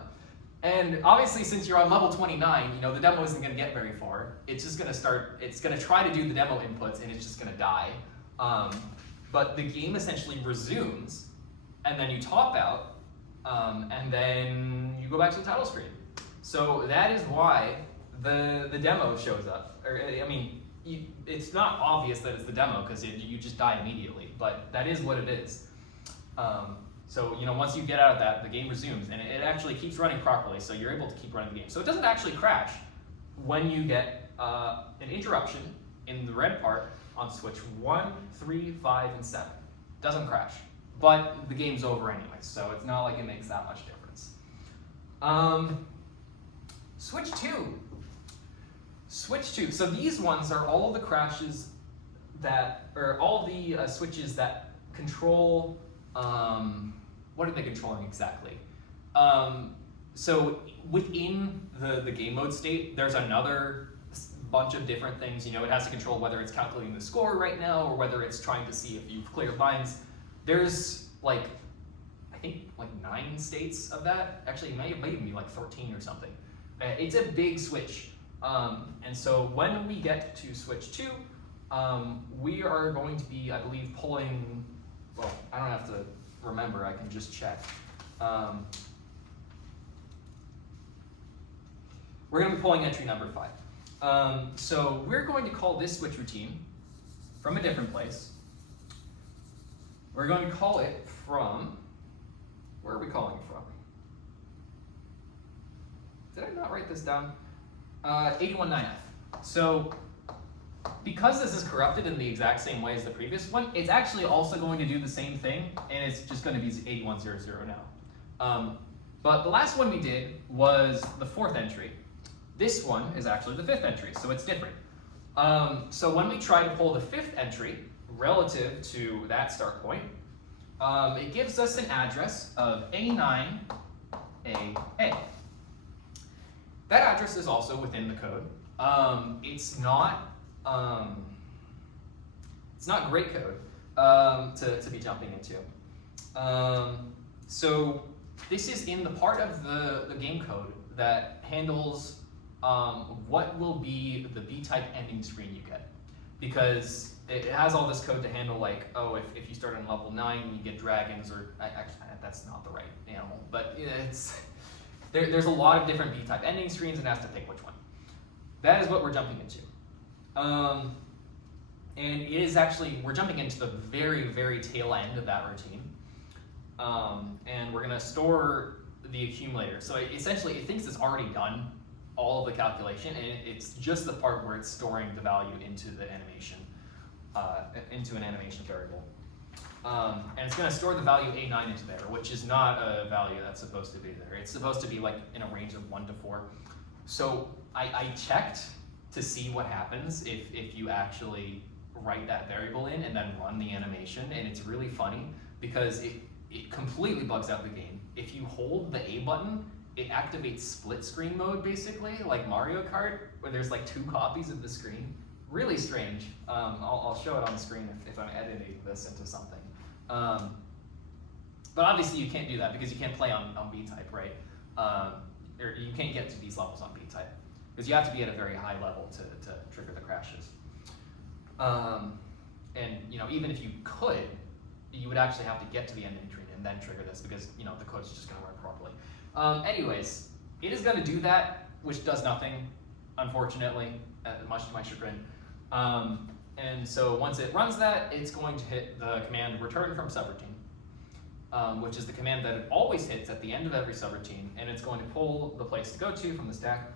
And obviously, since you're on level 29, the demo isn't going to get very far. It's just going to start, it's going to try to do the demo inputs, and it's just going to die. But the game essentially resumes, and then you top out, and then you go back to the title screen. So that is why the demo shows up. It's not obvious that it's the demo because you just die immediately, but that is what it is. So once you get out of that, the game resumes, and it actually keeps running properly, so you're able to keep running the game. So it doesn't actually crash when you get an interruption in the red part on switch 1, 3, 5, and 7. Doesn't crash, but the game's over anyway, so it's not like it makes that much difference. Switch 2. Switch 2. So these ones are all the crashes all the switches that control. What are they controlling exactly? So within the game mode state, there's another bunch of different things. It has to control whether it's calculating the score right now or whether it's trying to see if you've cleared lines. There's I think 9 states of that. Actually, it might even be 13 or something. It's a big switch. And so when we get to switch 2, we are going to be, I believe, pulling, well, I don't have to remember, I can just check. We're going to be pulling entry number 5. So we're going to call this switch routine from a different place. We're going to call it from, where are we calling it from? Did I not write this down? 819F. So because this is corrupted in the exact same way as the previous one, it's actually also going to do the same thing, and it's just going to be 8100 now. But the last one we did was the 4th entry. This one is actually the 5th entry, so it's different. So when we try to pull the 5th entry relative to that start point, it gives us an address of A9AA. That address is also within the code. It's not great code to be jumping into. So this is in the part of the game code that handles what will be the B-type ending screen you get. Because it has all this code to handle if you start on level 9, you get dragons, or actually that's not the right animal, but it's there's a lot of different B-type ending screens and it has to pick which one. That is what we're jumping into. And it is actually, we're jumping into the very, very tail end of that routine. And we're gonna store the accumulator. So essentially it thinks it's already done all of the calculation, and it's just the part where it's storing the value into the animation, into an animation variable. And it's going to store the value A9 into there, which is not a value that's supposed to be there. It's supposed to be in a range of 1 to 4. So I checked to see what happens if you actually write that variable in and then run the animation, and it's really funny because it completely bugs out the game. If you hold the A button, it activates split screen mode, basically, like Mario Kart, where there's 2 copies of the screen. Really strange. I'll show it on the screen if I'm editing this into something. But obviously you can't do that because you can't play on B-type, right? Or you can't get to these levels on B-type because you have to be at a very high level to trigger the crashes. And even if you could, you would actually have to get to the ending screen and then trigger this because the code's just going to work properly. Anyways, it is going to do that, which does nothing, unfortunately, much to my chagrin. And so once it runs that, it's going to hit the command return from subroutine, which is the command that it always hits at the end of every subroutine, and it's going to pull the place to go to from the stack,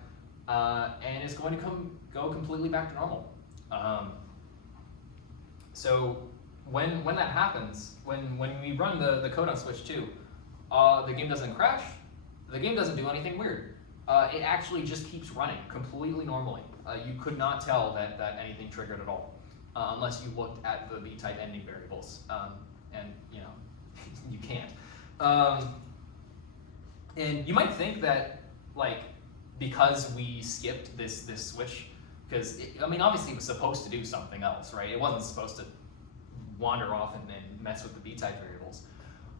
and it's going to go completely back to normal. So when that happens, when we run the code on Switch 2, the game doesn't crash, the game doesn't do anything weird. It actually just keeps running completely normally. You could not tell that anything triggered at all, unless you looked at the B-type ending variables, and you know, you can't. And you might think that, like, because we skipped this switch, because I mean, obviously it was supposed to do something else, right? It wasn't supposed to wander off and mess with the B-type variables.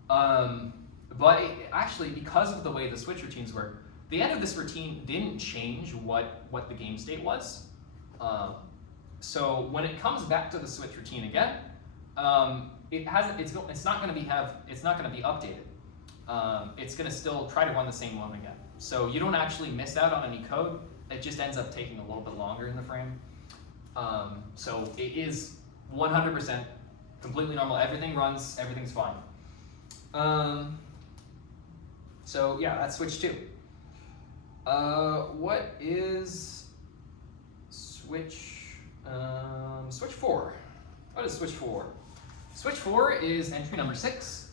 But actually, because of the way the switch routines work, the end of this routine didn't change what the game state was. So when it comes back to the switch routine again, it's not going to be updated. It's going to still try to run the same one again. So you don't actually miss out on any code. It just ends up taking a little bit longer in the frame. So it is 100% completely normal. Everything runs. Everything's fine. So yeah, that's switch 2. What is switch 4? What is switch 4? Switch 4 is entry number 6.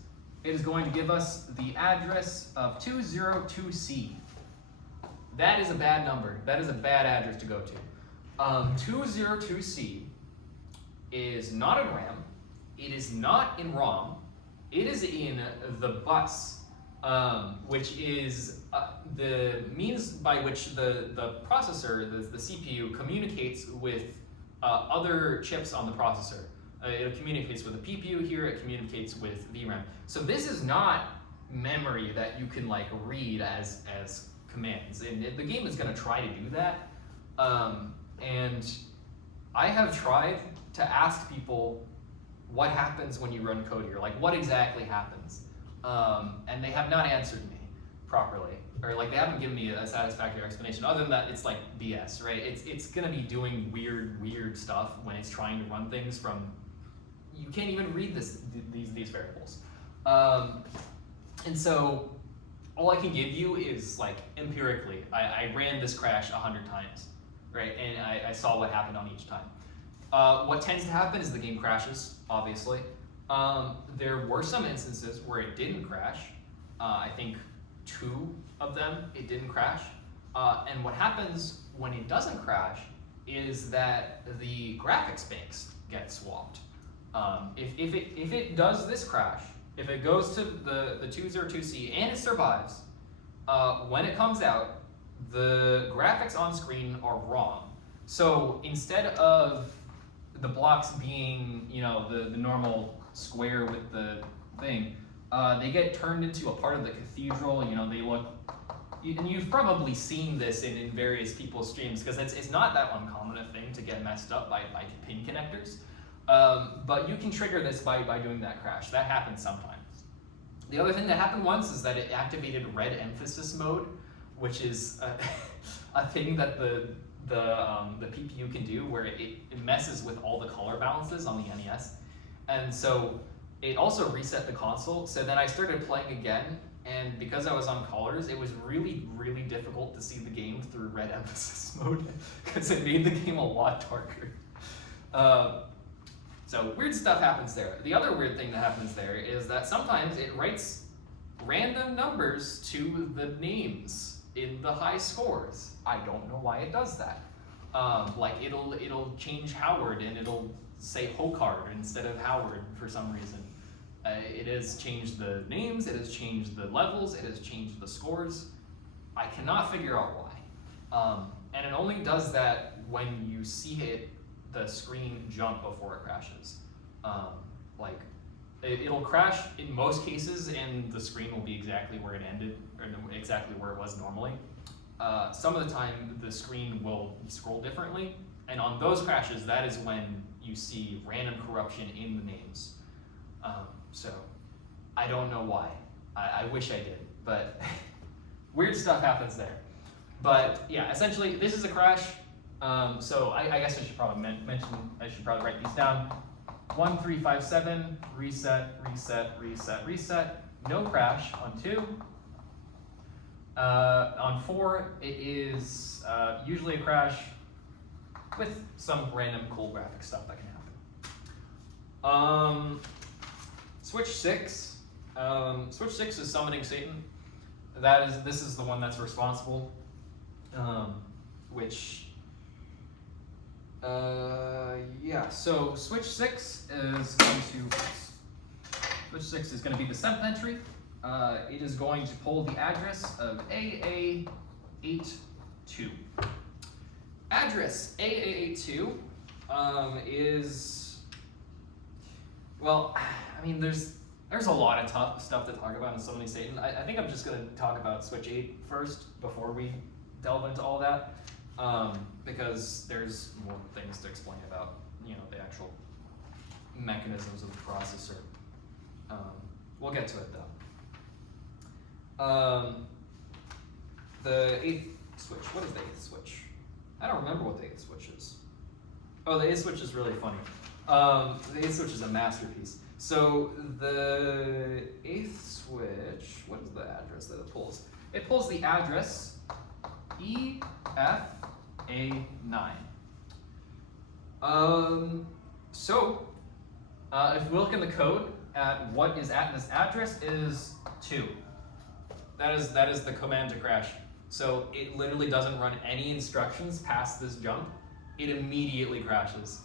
It is going to give us the address of 202C. That is a bad number. That is a bad address to go to. 202C is not in RAM. It is not in ROM. It is in the bus, which is the means by which the processor, the CPU, communicates with other chips on the processor. It communicates with the PPU here, it communicates with VRAM. So this is not memory that you can like read as commands. And the game is gonna try to do that. And I have tried to ask people what happens when you run code here, like what exactly happens? And they have not answered me properly, or like they haven't given me a satisfactory explanation. Other than that, it's like BS, right? It's gonna be doing weird stuff when it's trying to run things from. You can't even read these variables, and so all I can give you is like empirically. I ran this crash 100 times, right? And I saw what happened on each time. What tends to happen is the game crashes, obviously. There were some instances where it didn't crash. I think 2 of them it didn't crash. And what happens when it doesn't crash is that the graphics banks get swapped. If it does this crash, if it goes to the 202C and it survives, when it comes out, the graphics on screen are wrong. So instead of the blocks being, you know, the normal square with the thing, they get turned into a part of the cathedral. You know, they look, and you've probably seen this in various people's streams, because it's not that uncommon a thing to get messed up by pin connectors. But you can trigger this by doing that crash. That happens sometimes. The other thing that happened once is that it activated red emphasis mode, which is a thing that the PPU can do, where it messes with all the color balances on the NES. And so it also reset the console. So then I started playing again, and because I was on colors, it was really difficult to see the game through red emphasis mode, because it made the game a lot darker. So weird stuff happens there. The other weird thing that happens there is that sometimes it writes random numbers to the names in the high scores. I don't know why it does that. Like it'll change Howard and it'll say Hokard instead of Howard for some reason. It has changed the names, it has changed the levels, it has changed the scores. I cannot figure out why. And it only does that when you see the screen jump before it crashes. Like it'll crash in most cases and the screen will be exactly where it ended, or exactly where it was normally. Some of the time the screen will scroll differently, and on those crashes, that is when you see random corruption in the names. So I don't know why. I wish I did, but weird stuff happens there. But yeah, essentially this is a crash. So I guess I should probably mention, I should probably write these down. 1, 3, 5, 7, reset, no crash on 2. On 4, it is usually a crash with some random cool graphic stuff that can Switch 6. Switch 6 is summoning Satan. This is the one that's responsible. Yeah. So Switch 6 is going to be the 7th entry. It is going to pull the address of AA82. Address AA82 is, well, I mean, there's a lot of tough stuff to talk about in Summoning Satan. I think I'm just going to talk about Switch 8 first before we delve into all that, because there's more things to explain about, the actual mechanisms of the processor. We'll get to it though. The 8th switch. What is the 8th switch? I don't remember what the 8th switch is. Oh, the 8th switch is really funny. The 8th switch is a masterpiece. So the 8th switch, what is the address that it pulls? It pulls the address EFA9. If we look in the code at what is at this address is 2. That is the command to crash. So it literally doesn't run any instructions past this jump. It immediately crashes.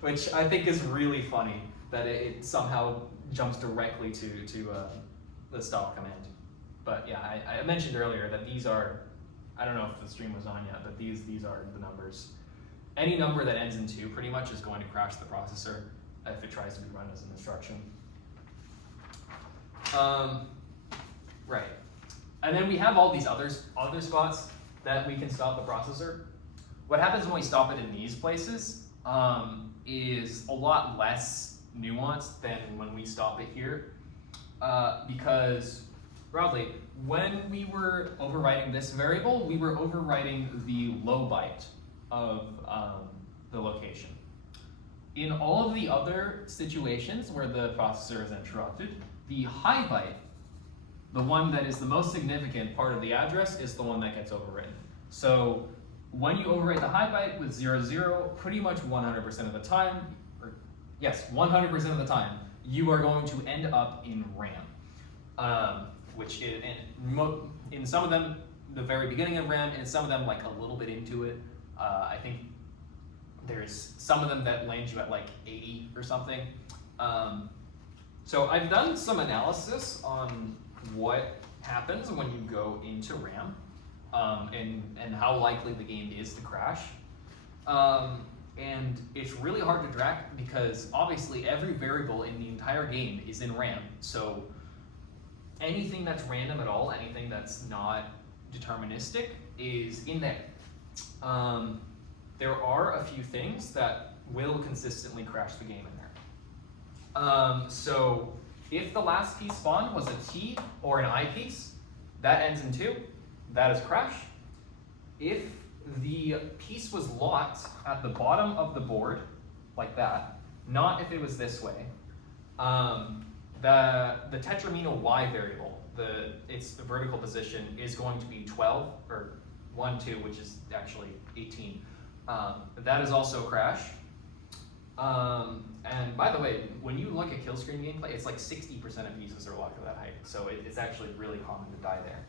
Which I think is really funny that it somehow jumps directly to the stop command. But yeah, I mentioned earlier that these are, I don't know if the stream was on yet, but these are the numbers. Any number that ends in 2 pretty much is going to crash the processor if it tries to be run as an instruction. Right. And then we have all these other spots that we can stop the processor. What happens when we stop it in these places is a lot less nuanced than when we stop it here, because broadly, when we were overriding this variable, we were overriding the low byte of the location. In all of the other situations where the processor is interrupted, the high byte, the one that is the most significant part of the address, is the one that gets overwritten. So when you overwrite the high byte with 00, pretty much 100% of the time, 100% of the time, you are going to end up in RAM, which is, in some of them, the very beginning of RAM, and some of them like a little bit into it. I think there's some of them that land you at like 80 or something. So I've done some analysis on what happens when you go into RAM, and how likely the game is to crash. And it's really hard to track because obviously every variable in the entire game is in RAM. So anything that's random at all, anything that's not deterministic, is in there. There are a few things that will consistently crash the game in there. So if the last piece spawned was a T or an I piece, that ends in 2, that is crash. If the piece was locked at the bottom of the board, like that, not if it was this way, the tetramino Y variable, its vertical position is going to be 12, or 1, 2, which is actually 18. That is also crash. And by the way, when you look at kill screen gameplay, it's like 60% of pieces are locked at that height, so it's actually really common to die there.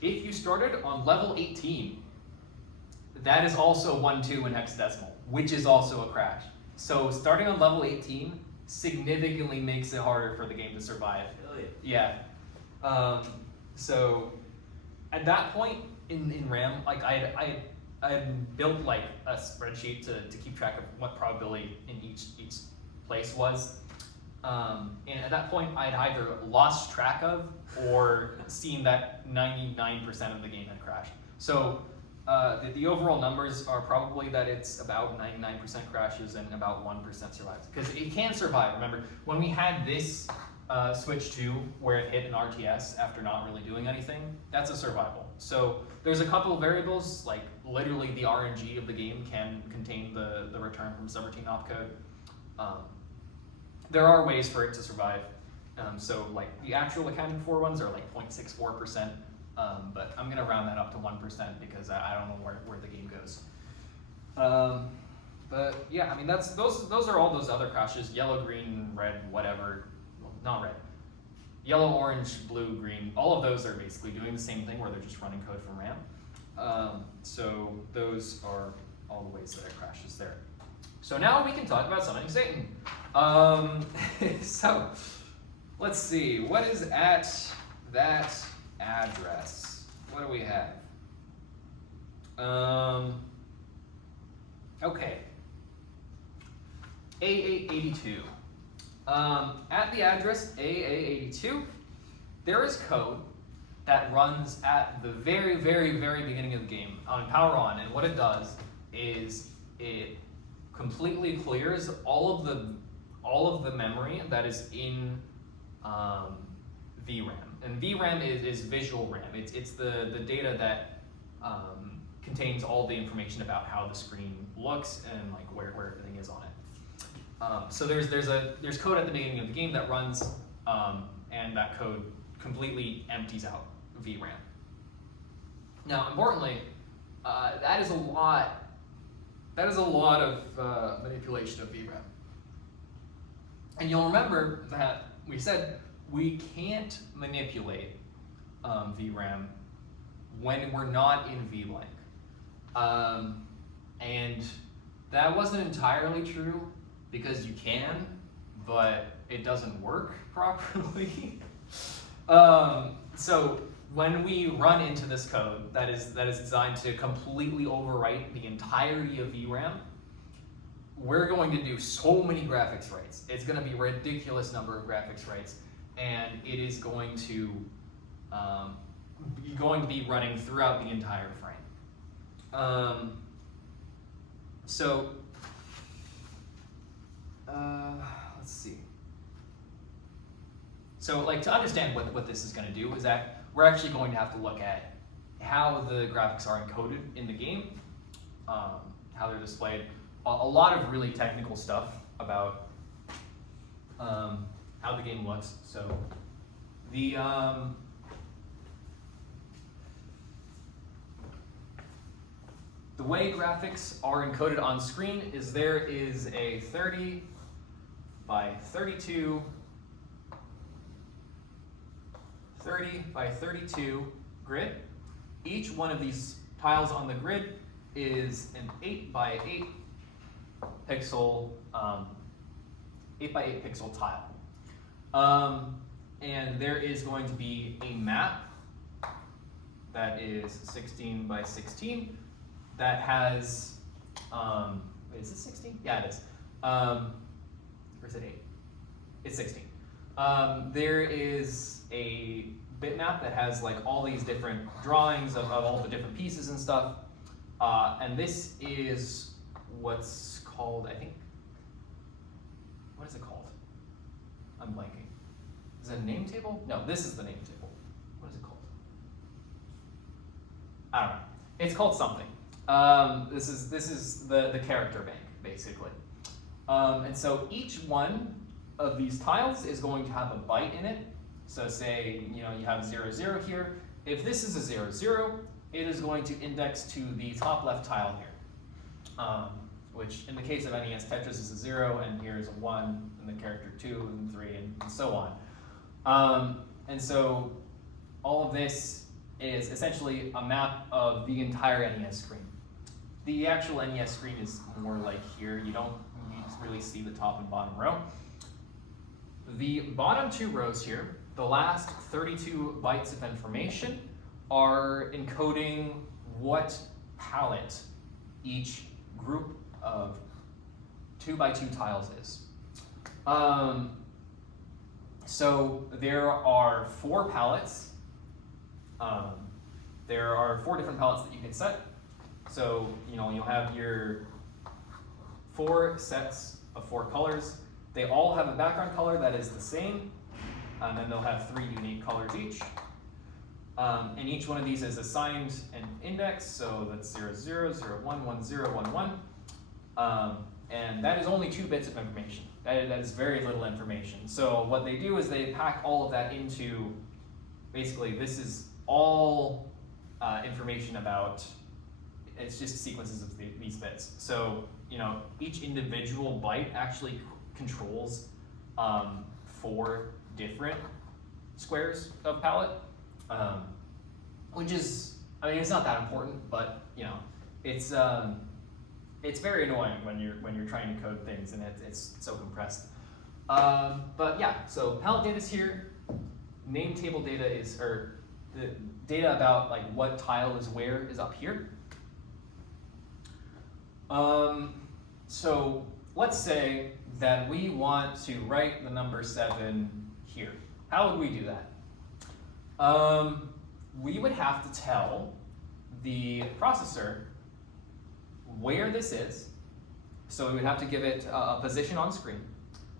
If you started on level 18, that is also 1, 2 in hexadecimal, which is also a crash. So starting on level 18 significantly makes it harder for the game to survive. Really? Yeah. So at that point in RAM, like I built like a spreadsheet to keep track of what probability in each place was. And at that point, I'd either lost track of or seen that 99% of the game had crashed. So the overall numbers are probably that it's about 99% crashes and about 1% survives. Because it can survive. Remember, when we had this Switch 2 where it hit an RTS after not really doing anything, that's a survival. So there's a couple of variables, like literally the RNG of the game can contain the return from subroutine opcode. There are ways for it to survive. So like the actual accounted for ones are like 0.64%, but I'm gonna round that up to 1% because I don't know where the game goes. But But yeah, I mean those are all those other crashes: yellow, green, red, whatever. Well, not red. Yellow, orange, blue, green. All of those are basically doing the same thing, where they're just running code from RAM. So those are all the ways that it crashes there. So now we can talk about summoning Satan. So let's see, what is at that address? What do we have? Okay. A882. At the address AA82, there is code that runs at the very, very, very beginning of the game on power on, and what it does is it completely clears all of the memory that is in VRAM. And VRAM is visual RAM. It's the data that contains all the information about how the screen looks and like where everything is on it. So there's code at the beginning of the game that runs, and that code completely empties out VRAM. Now, importantly, that is a lot of manipulation of VRAM. And you'll remember that we said we can't manipulate VRAM when we're not in VBlank. And that wasn't entirely true, because you can, but it doesn't work properly. So when we run into this code that is designed to completely overwrite the entirety of VRAM, we're going to do so many graphics writes. It's going to be a ridiculous number of graphics writes, and it is going to be running throughout the entire frame. Let's see. So, like, to understand what this is going to do is that we're actually going to have to look at how the graphics are encoded in the game, how they're displayed, a lot of really technical stuff about how the game looks. So the way graphics are encoded on screen is there is a 30 by 32 grid. Each one of these tiles on the grid is an 8 by 8 pixel 8 by 8 pixel tile. And there is going to be a map that is 16 by 16 that has, wait, is it 16? Yeah, it is. Or is it 8? It's 16. There is a bitmap that has like all these different drawings of all the different pieces and stuff. And this is what's called, I think, what is it called? I'm blanking. Is it a name table? No, this is the name table. What is it called? I don't know. It's called something. This is the character bank, basically. And so each one of these tiles is going to have a byte in it. So say, you have 0, 0 here. If this is a 0, 0, it is going to index to the top left tile here. Which in the case of NES Tetris is a 0, and here is a 1, and the character 2, and 3, and so on. And so all of this is essentially a map of the entire NES screen. The actual NES screen is more like here. You don't really see the top and bottom row. The bottom 2 rows here, the last 32 bytes of information, are encoding what palette each group of 2 by 2 tiles is. So there are 4 palettes. There are 4 different palettes that you can set. So you'll have your 4 sets of 4 colors. They all have a background color that is the same, and then they'll have 3 unique colors each. And each one of these is assigned an index, so that's 0, 0, 0, 1, 1, 0, 1, 1. And that is only 2 bits of information. That is very little information. So what they do is they pack all of that into, basically this is all information about, it's just sequences of these bits. So, each individual byte actually controls 4 different squares of palette, which is, I mean, it's not that important, but it's very annoying when you're trying to code things and it's so compressed. But yeah, so palette data is here. Name table data is, or the data about like what tile is where is up here. So let's say that we want to write the number 7 here. How would we do that? We would have to tell the processor where this is. So we would have to give it a position on screen,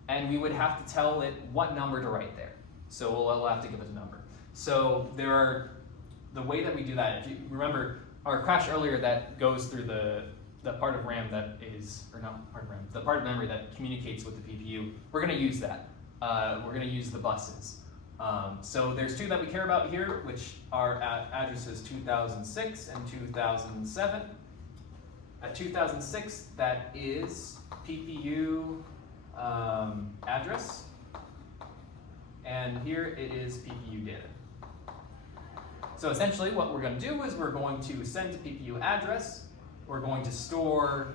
and we would have to tell it what number to write there. So we'll have to give it a number. So the way that we do that, if you remember our crash earlier that goes through the part of RAM that is, or not part of RAM, the part of memory that communicates with the PPU, we're gonna use that. We're gonna use the buses. So there's 2 that we care about here, which are at addresses 2006 and 2007. At 2006, that is PPU address, and here it is PPU data. So essentially what we're going to do is we're going to send to PPU address, we're going to store,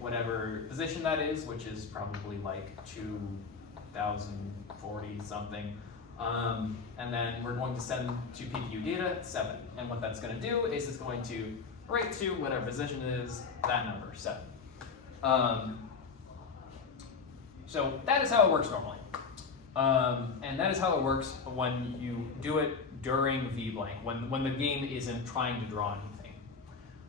whatever position that is, which is probably like 2040 something, and then we're going to send to PPU data 7, and what that's going to do is it's going to write to whatever position is that number, 7. So that is how it works normally. And that is how it works when you do it during VBlank, when the game isn't trying to draw anything.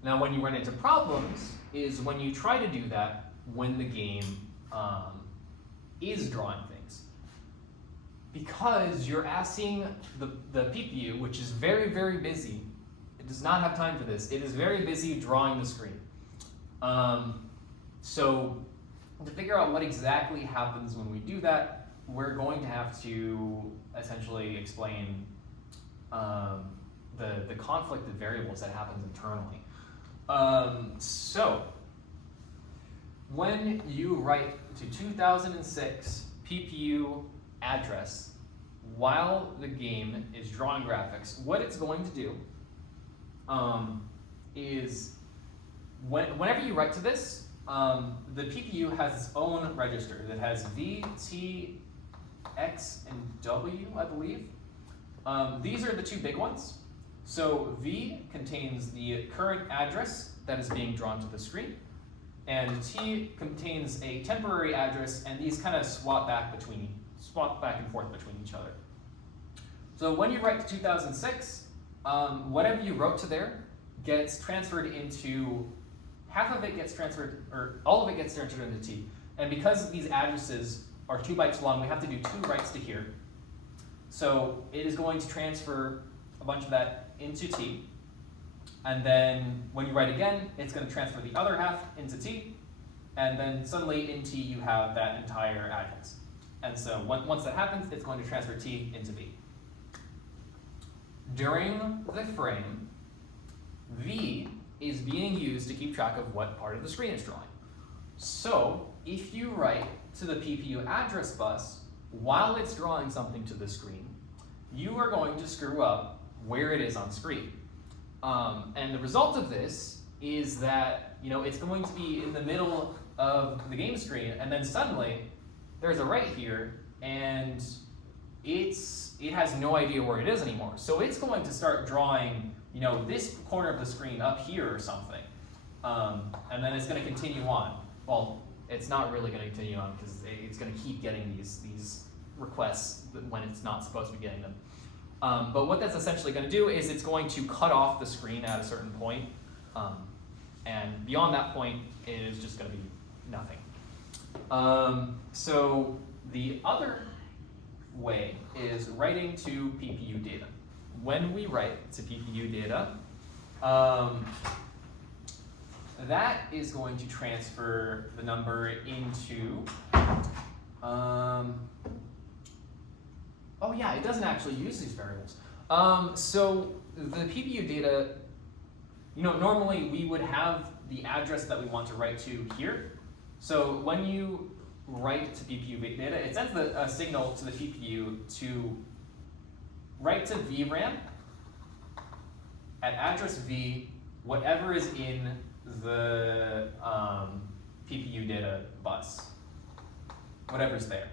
Now when you run into problems is when you try to do that when the game is drawing things. Because you're asking the PPU, which is very, very busy, it does not have time for this, it is very busy drawing the screen. So to figure out what exactly happens when we do that, we're going to have to essentially explain the conflict of variables that happens internally. So when you write to 2006 PPU address while the game is drawing graphics, what it's going to do is whenever you write to this, the PPU has its own register that has V, T, X, and W, I believe. These are the 2 big ones. So V contains the current address that is being drawn to the screen, and T contains a temporary address, and these kind of swap back and forth between each other. So when you write to 2006, whatever you wrote to there gets transferred into, half of it gets transferred, or all of it gets transferred into T. And because these addresses are 2 bytes long, we have to do 2 writes to here. So it is going to transfer a bunch of that into T. And then when you write again, it's going to transfer the other half into T. And then suddenly in T you have that entire address. And so once that happens, it's going to transfer T into V. During the frame, V is being used to keep track of what part of the screen it's drawing. So if you write to the PPU address bus while it's drawing something to the screen, you are going to screw up where it is on screen. And the result of this is that it's going to be in the middle of the game screen, and then suddenly there's a write here, and it has no idea where it is anymore. So it's going to start drawing this corner of the screen up here or something, and then it's going to continue on. Well, it's not really going to continue on because it's going to keep getting these requests when it's not supposed to be getting them. But what that's essentially going to do is it's going to cut off the screen at a certain point, and beyond that point, it is just going to be nothing. So the other way is writing to PPU data. When we write to PPU data, that is going to transfer the number into, oh yeah, it doesn't actually use these variables. So the PPU data, normally we would have the address that we want to write to here. So when you write to PPU data, it sends a signal to the PPU to write to VRAM at address V, whatever is in the PPU data bus, whatever's there.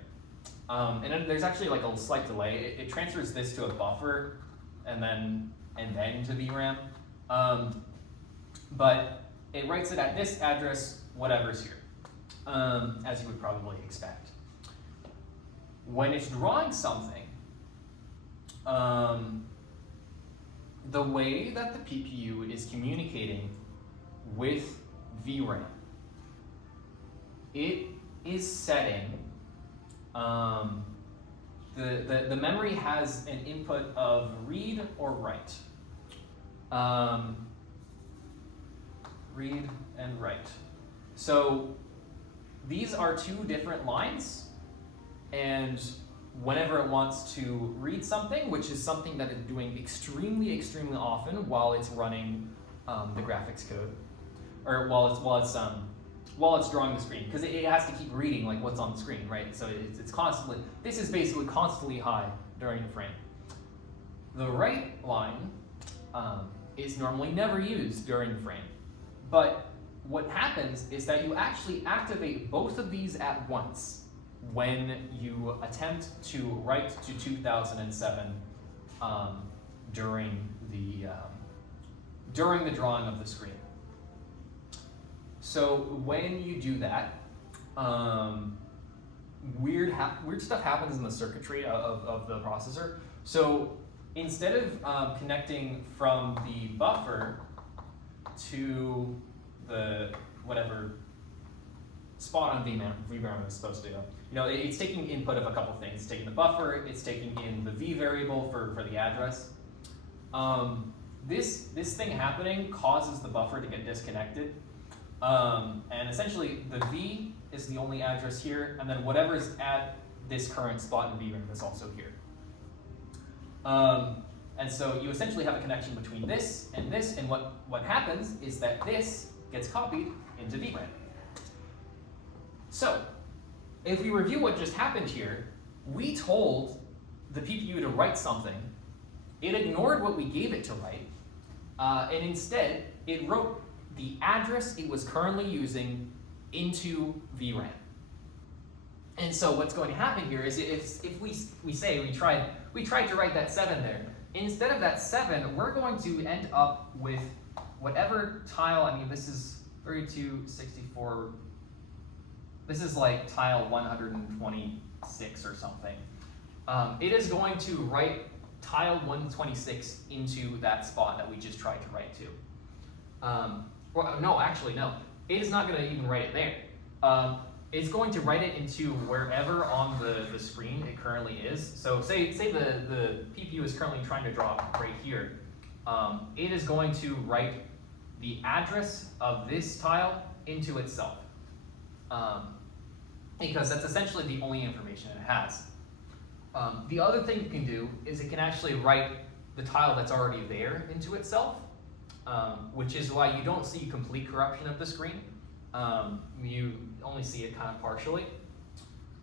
And then there's actually like a slight delay. It transfers this to a buffer and then to VRAM. But it writes it at this address, whatever's here, as you would probably expect. When it's drawing something, the way that the PPU is communicating with VRAM, it is setting, the memory has an input of read or write. Read and write. So these are two different lines, and whenever it wants to read something, which is something that it's doing extremely often while it's running the graphics code, or while it's drawing the screen, because it has to keep reading like what's on the screen, right? So it's constantly, this is basically constantly high during the frame. The write line is normally never used during the frame, but what happens is that you actually activate both of these at once when you attempt to write to 2007 during the drawing of the screen. So when you do that, weird stuff happens in the circuitry of the processor. So instead of connecting from the buffer to the whatever spot on VRAM is supposed to go, it's taking input of a couple things. It's taking the buffer, it's taking in the V variable for the address. This thing happening causes the buffer to get disconnected. And essentially the V is the only address here, and then whatever's at this current spot in VRAM is also here. And so you essentially have a connection between this, and what happens is that this gets copied into VRAM. So, if we review what just happened here, we told the PPU to write something, it ignored what we gave it to write, and instead it wrote the address it was currently using into VRAM. And so what's going to happen here is if we say we tried to write that 7 there, instead of that 7, we're going to end up with whatever tile, this is 32, 64, this is like tile 126 or something. It is going to write tile 126 into that spot that we just tried to write to. No. It is not going to even write it there. It's going to write it into wherever on the screen it currently is. So say the PPU is currently trying to draw right here. It is going to write the address of this tile into itself. Because that's essentially the only information it has. The other thing it can do is it can actually write the tile that's already there into itself, which is why you don't see complete corruption of the screen. You only see it kind of partially.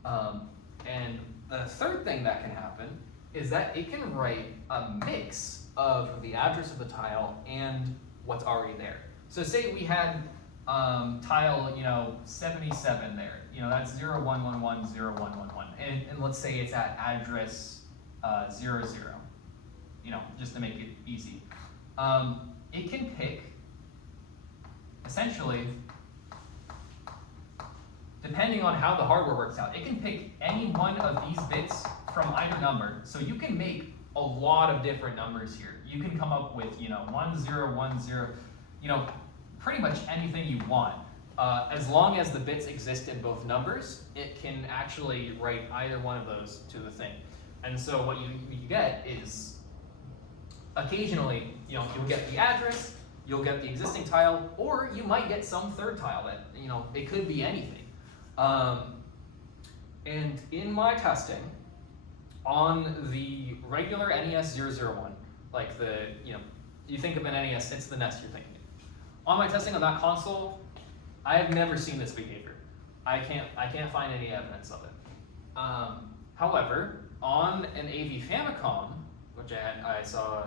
And the third thing that can happen is that it can write a mix of the address of the tile and what's already there. So say we had tile 77 there. That's 01110111, and let's say it's at address 00. Just to make it easy. It can pick, essentially, depending on how the hardware works out, it can pick any one of these bits from either number. So you can make a lot of different numbers here. You can come up with 1010, pretty much anything you want. As long as the bits exist in both numbers, it can actually write either one of those to the thing. And so what you get is, occasionally, you'll get the address, you'll get the existing tile, or you might get some third tile that, it could be anything. And in my testing, on the regular NES 001, like you think of an NES, it's the NES you're thinking on my testing on that console, I have never seen this behavior. I can't find any evidence of it. However, on an AV Famicom, which I saw,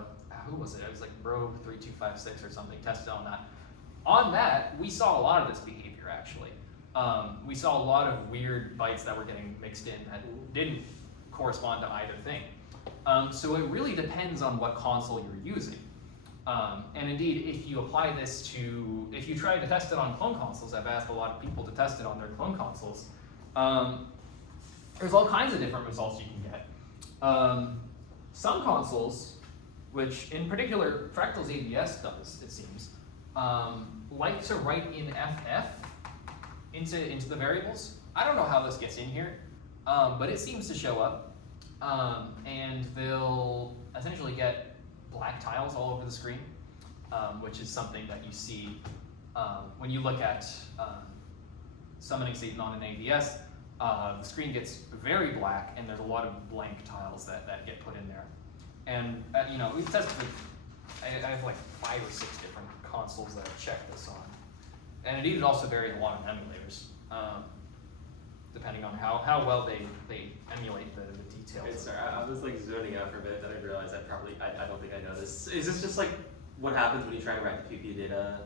who was it? It was like Bro3256 or something, tested on that. On that, we saw a lot of this behavior actually. We saw a lot of weird bytes that were getting mixed in that didn't correspond to either thing. So it really depends on what console you're using. And indeed, if you apply this to, if you try to test it on clone consoles, I've asked a lot of people to test it on their clone consoles, there's all kinds of different results you can get. Some consoles, which in particular Fractal's ABS does, it seems, like to write in FF into the variables. I don't know how this gets in here, but it seems to show up, and they'll essentially get black tiles all over the screen, which is something that you see when you look at summoning Satan on an ABS. The screen gets very black, and there's a lot of blank tiles that get put in there. And you know, we've tested. I have like 5 or 6 different consoles that I've checked this on, and indeed it also varies a lot on emulators, depending on how well they emulate the details. Wait, sorry, I was like zoning out for a bit, then I realized I don't think I know this. Is this just like what happens when you try to write the PPU data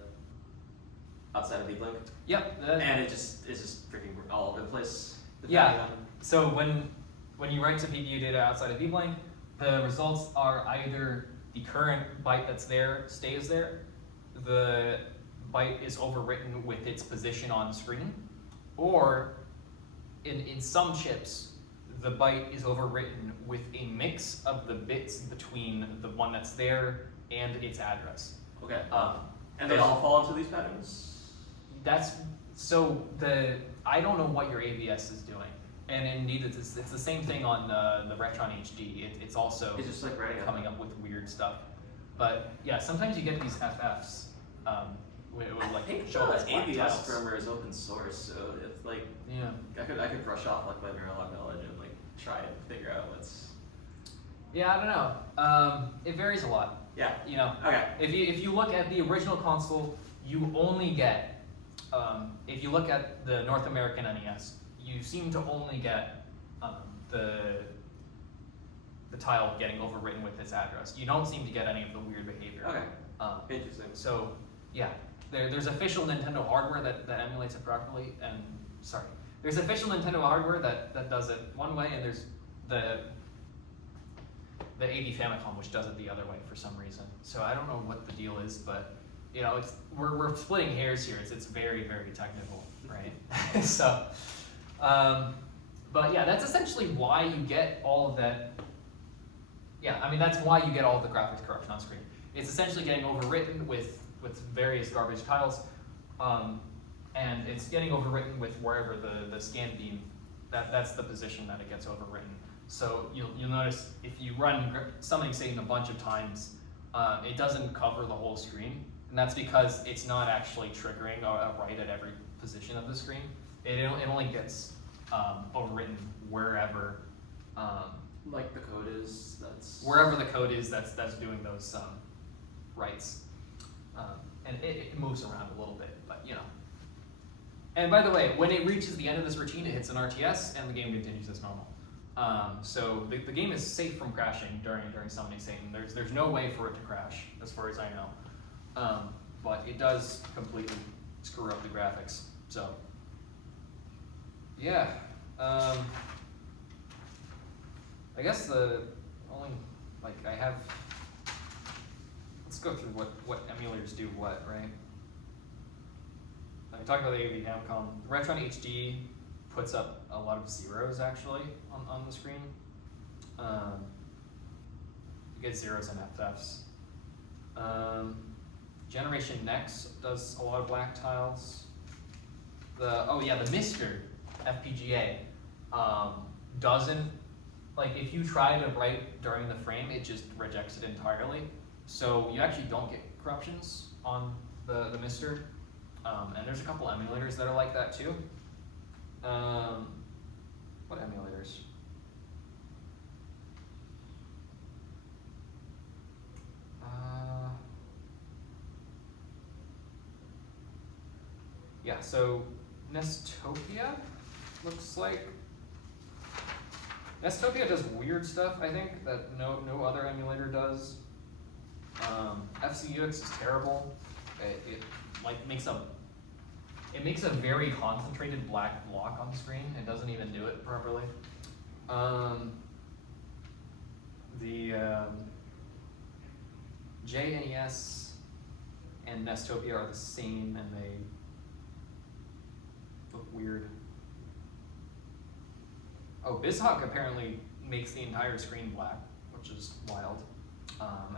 outside of VBlink? Yep. And it's just freaking all over the place. Yeah. So when you write to PPU data outside of VBlink, the results are either the current byte that's there stays there, the byte is overwritten with its position on the screen, or in some chips, the byte is overwritten with a mix of the bits between the one that's there and its address. Okay. And they all fall into these patterns? That's so I don't know what your ABS is doing, and indeed it's the same thing on the Retron HD. It's also It's just like writing coming up with weird stuff. But yeah, sometimes you get these FFs. It would like show us black ABS tiles. firmware is open source, so it's like Yeah. I could brush off like my Verilog knowledge and like try and figure out what's. Yeah, I don't know. It varies a lot. Yeah. You know, Okay. if you look at the original console, you only get if you look at the North American NES, you seem to only get the tile getting overwritten with its address. You don't seem to get any of the weird behavior. Okay. Interesting. So yeah, there's official Nintendo hardware that emulates it properly, and there's official Nintendo hardware that does it one way, and there's the AV Famicom, which does it the other way for some reason. So I don't know what the deal is, but you know, we're splitting hairs here. It's very, very technical, right? So, but yeah, that's essentially why you get all of that. Yeah, I mean that's why you get all of the graphics corruption on screen. It's essentially getting overwritten with various garbage tiles, and it's getting overwritten with wherever the scan beam. That's the position that it gets overwritten. So you'll notice if you run summoning Satan a bunch of times, it doesn't cover the whole screen, and that's because it's not actually triggering a write at every position of the screen. It only gets overwritten wherever. Like the code is Wherever the code is that's doing those writes, and it moves around a little bit, but you know. And by the way, when it reaches the end of this routine, it hits an RTS, and the game continues as normal. So the game is safe from crashing during summoning Satan. There's no way for it to crash, as far as I know. But it does completely screw up the graphics. So yeah, I guess the only I have. Let's go through what emulators do what, right? I talked about the AV Famicom. Retron HD puts up a lot of zeros actually on the screen. You get zeros and FFs. Generation Next does a lot of black tiles. The Mr. FPGA doesn't, if you try to write during the frame, it just rejects it entirely. So you actually don't get corruptions on the Mr. And there's a couple emulators that are like that too. What emulators? Yeah, so Nestopia looks like. Nestopia does weird stuff, I think, that no other emulator does. FCUX is terrible. It makes a very concentrated black block on the screen. It doesn't even do it properly. The JNES and Nestopia are the same, and they look weird. Oh, BizHawk apparently makes the entire screen black, which is wild.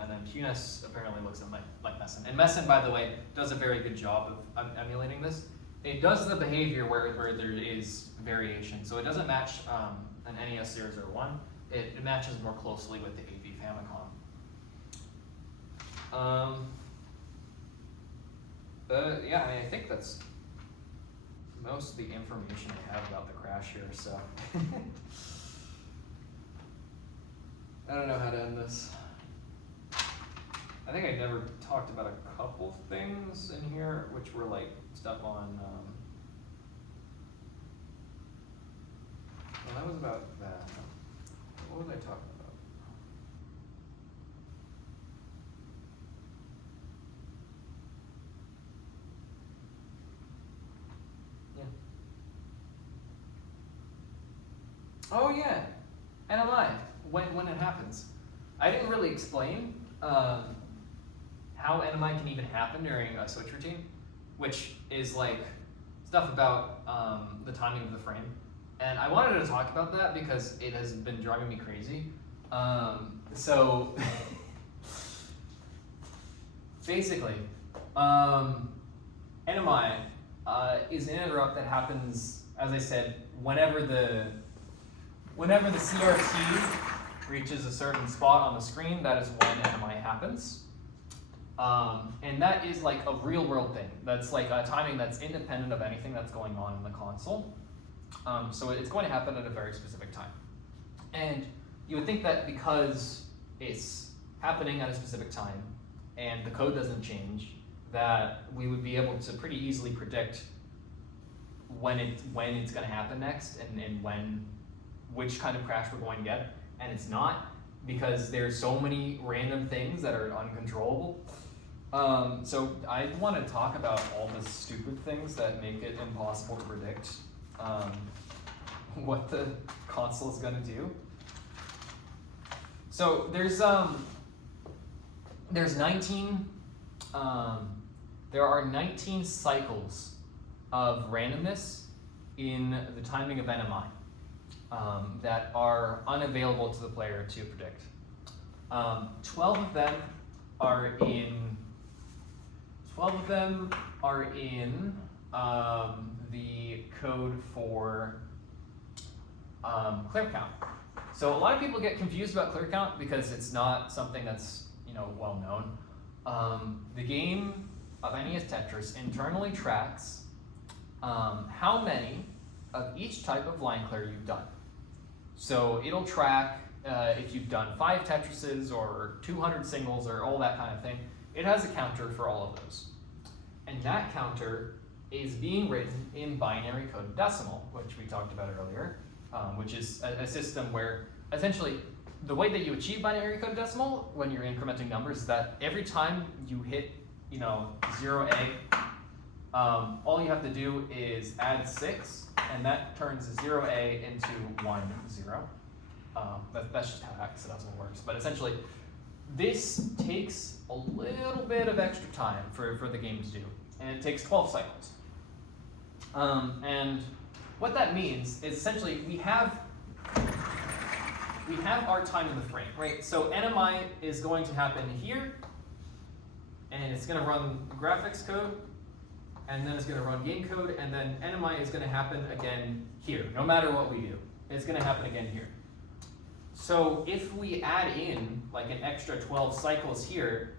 And then QNES apparently looks like Messen. And Messen, by the way, does a very good job of emulating this. It does the behavior where there is variation. So it doesn't match an NES 001. It matches more closely with the AV Famicom. But yeah, I think that's most of the information I have about the crash here, so. I don't know how to end this. I think I never talked about a couple things in here, which were like stuff on, well, that was about that. What was I talking about? Yeah. Oh yeah, NMI, when it happens. I didn't really explain how NMI can even happen during a switch routine, which is like stuff about the timing of the frame. And I wanted to talk about that because it has been driving me crazy. So basically, NMI is an interrupt that happens, as I said, whenever the CRT reaches a certain spot on the screen. That is when NMI happens. And that is like a real world thing. That's like a timing that's independent of anything that's going on in the console. So it's going to happen at a very specific time. And you would think that because it's happening at a specific time and the code doesn't change, that we would be able to pretty easily predict when it's going to happen next and which kind of crash we're going to get. And it's not, because there's so many random things that are uncontrollable. So I want to talk about all the stupid things that make it impossible to predict what the console is going to do. So there's 19 there are 19 cycles of randomness in the timing of NMI that are unavailable to the player to predict. 12 of them are in the code for clear count. So a lot of people get confused about clear count because it's not something that's well known. The game of NES Tetris internally tracks how many of each type of line clear you've done. So it'll track if you've done 5 Tetrises or 200 singles or all that kind of thing. It has a counter for all of those. And that counter is being written in binary coded decimal, which we talked about earlier, which is a system where essentially the way that you achieve binary coded decimal when you're incrementing numbers is that every time you hit 0A, all you have to do is add 6, and that turns 0A into 1, 0. That's just how hexadecimal works. But essentially, this takes a little bit of extra time for the game to do, and it takes 12 cycles. And what that means is essentially we have our time in the frame, right? So NMI is going to happen here, and it's going to run graphics code, and then it's going to run game code, and then NMI is going to happen again here. No matter what we do, it's going to happen again here. So if we add in like an extra 12 cycles here,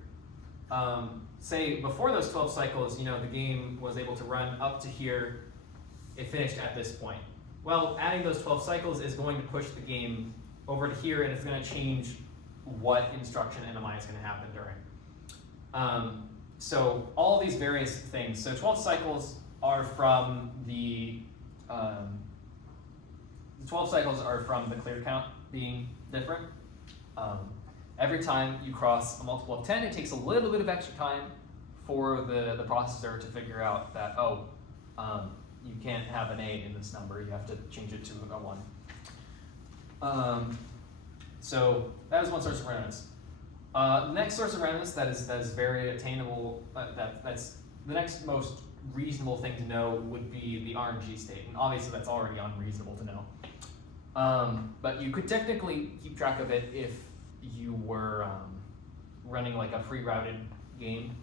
say before those 12 cycles, the game was able to run up to here, it finished at this point. Well, adding those 12 cycles is going to push the game over to here, and it's going to change what instruction NMI is going to happen during. So all these various things. So 12 cycles are from the 12 cycles are from the clear count being different. Every time you cross a multiple of 10, it takes a little bit of extra time for the processor to figure out that, you can't have an 8 in this number, you have to change it to a 1. So that is one source of randomness. The next source of randomness that is very attainable, that's the next most reasonable thing to know would be the RNG state, and obviously that's already unreasonable to know. But you could technically keep track of it if you were running like a pre-routed game,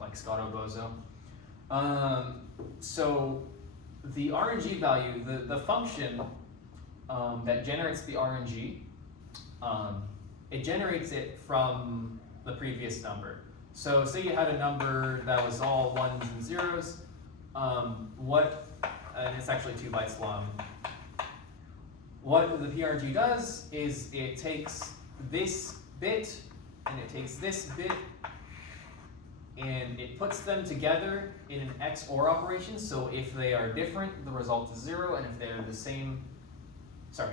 like Scotto Bozo. So the RNG value, the function that generates the RNG, it generates it from the previous number. So say you had a number that was all 1s and 0s, and it's actually 2 bytes long. What the PRG does is it takes this bit and it takes this bit and it puts them together in an XOR operation. So if they are different, the result is 0, and if they're the same,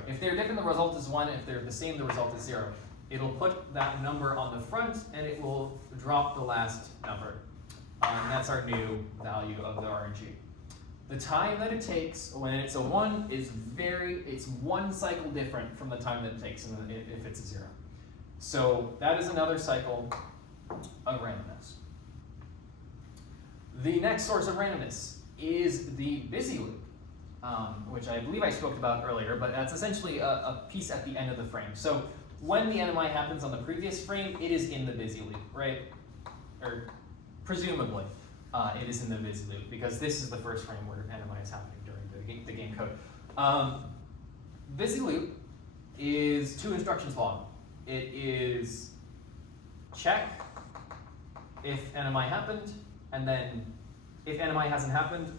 if they're different, the result is 1, and if they're the same, the result is 0. It'll put that number on the front and it will drop the last number. And that's our new value of the RNG. The time that it takes when it's a 1 is it's 1 cycle different from the time that it takes if it's a 0. So that is another cycle of randomness. The next source of randomness is the busy loop, which I believe I spoke about earlier, but that's essentially a piece at the end of the frame. So when the NMI happens on the previous frame, it is in the busy loop, right? Or presumably. It is in the busy loop because this is the first frame where NMI is happening during the game code. Busy loop is 2 instructions long. It is check if NMI happened, and then if NMI hasn't happened,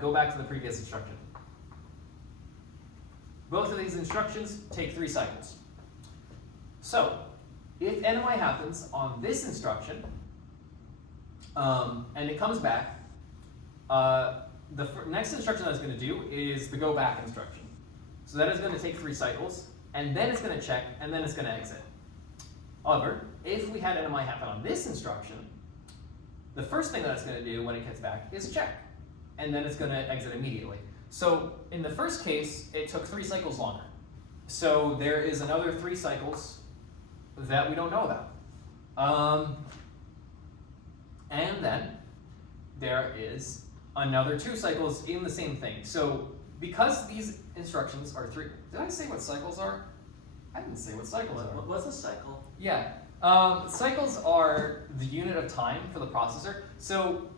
go back to the previous instruction. Both of these instructions take 3 cycles. So if NMI happens on this instruction, and it comes back, the next instruction that it's going to do is the go back instruction. So that is going to take 3 cycles, and then it's going to check, and then it's going to exit. However, if we had NMI happen on this instruction, the first thing that it's going to do when it gets back is check, and then it's going to exit immediately. So in the first case, it took 3 cycles longer. So there is another 3 cycles that we don't know about. And then there is another 2 cycles in the same thing. So because these instructions are 3, did I say what cycles are? I didn't say what cycles are. What's a cycle? Yeah, cycles are the unit of time for the processor. So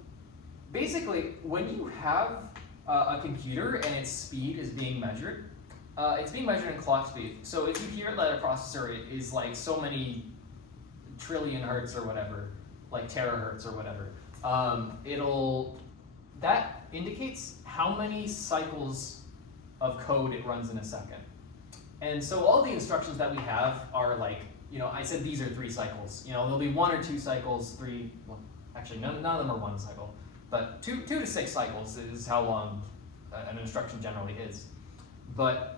basically, when you have a computer and its speed is being measured, it's being measured in clock speed. So if you hear that a processor is like so many trillion hertz or whatever, like terahertz or whatever, that indicates how many cycles of code it runs in a second. And so all the instructions that we have are like, I said these are 3 cycles. There'll be 1 or 2 cycles, 3, well, actually none of them are 1 cycle, but 2 to 6 cycles is how long an instruction generally is. But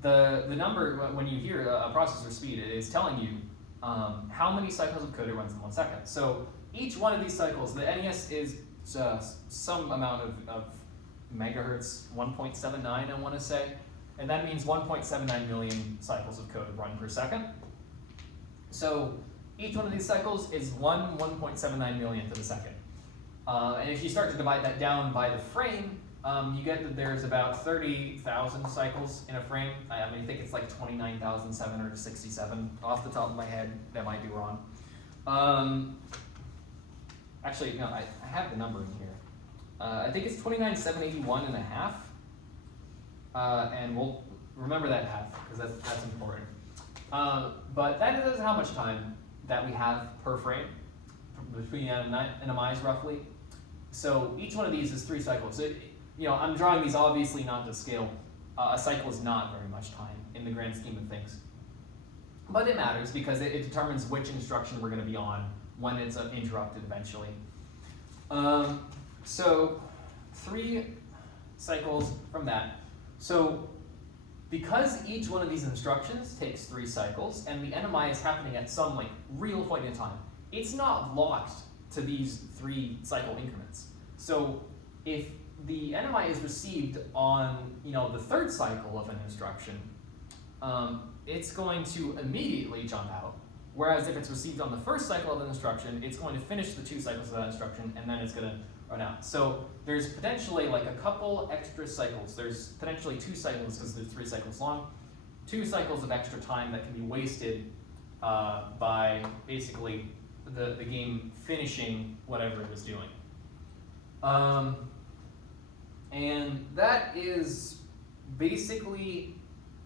the number, when you hear a processor speed, it is telling you how many cycles of code it runs in 1 second. So each one of these cycles, the NES is some amount of megahertz, 1.79 I want to say, and that means 1.79 million cycles of code run per second. So each one of these cycles is 1.79 millionth of a second. And if you start to divide that down by the frame, you get that there's about 30,000 cycles in a frame. I think it's like 29,767 off the top of my head. That might be wrong. Actually, no, I have the number in here. I think it's 29,781 and a half. And we'll remember that half because that's important. But that is how much time that we have per frame between NMIs roughly. So each one of these is 3 cycles. So, I'm drawing these obviously not to scale. A cycle is not very much time in the grand scheme of things. But it matters because it determines which instruction we're going to be on when it's interrupted eventually. So 3 cycles from that. So because each one of these instructions takes 3 cycles, and the NMI is happening at some like real point in time, it's not locked to these 3 cycle increments. So if the NMI is received on the 3rd cycle of an instruction, it's going to immediately jump out. Whereas if it's received on the 1st cycle of an instruction, it's going to finish the 2 cycles of that instruction, and then it's going to run out. So there's potentially like a couple extra cycles. There's potentially 2 cycles because they're 3 cycles long. 2 cycles of extra time that can be wasted by basically the game finishing whatever it was doing. And that is basically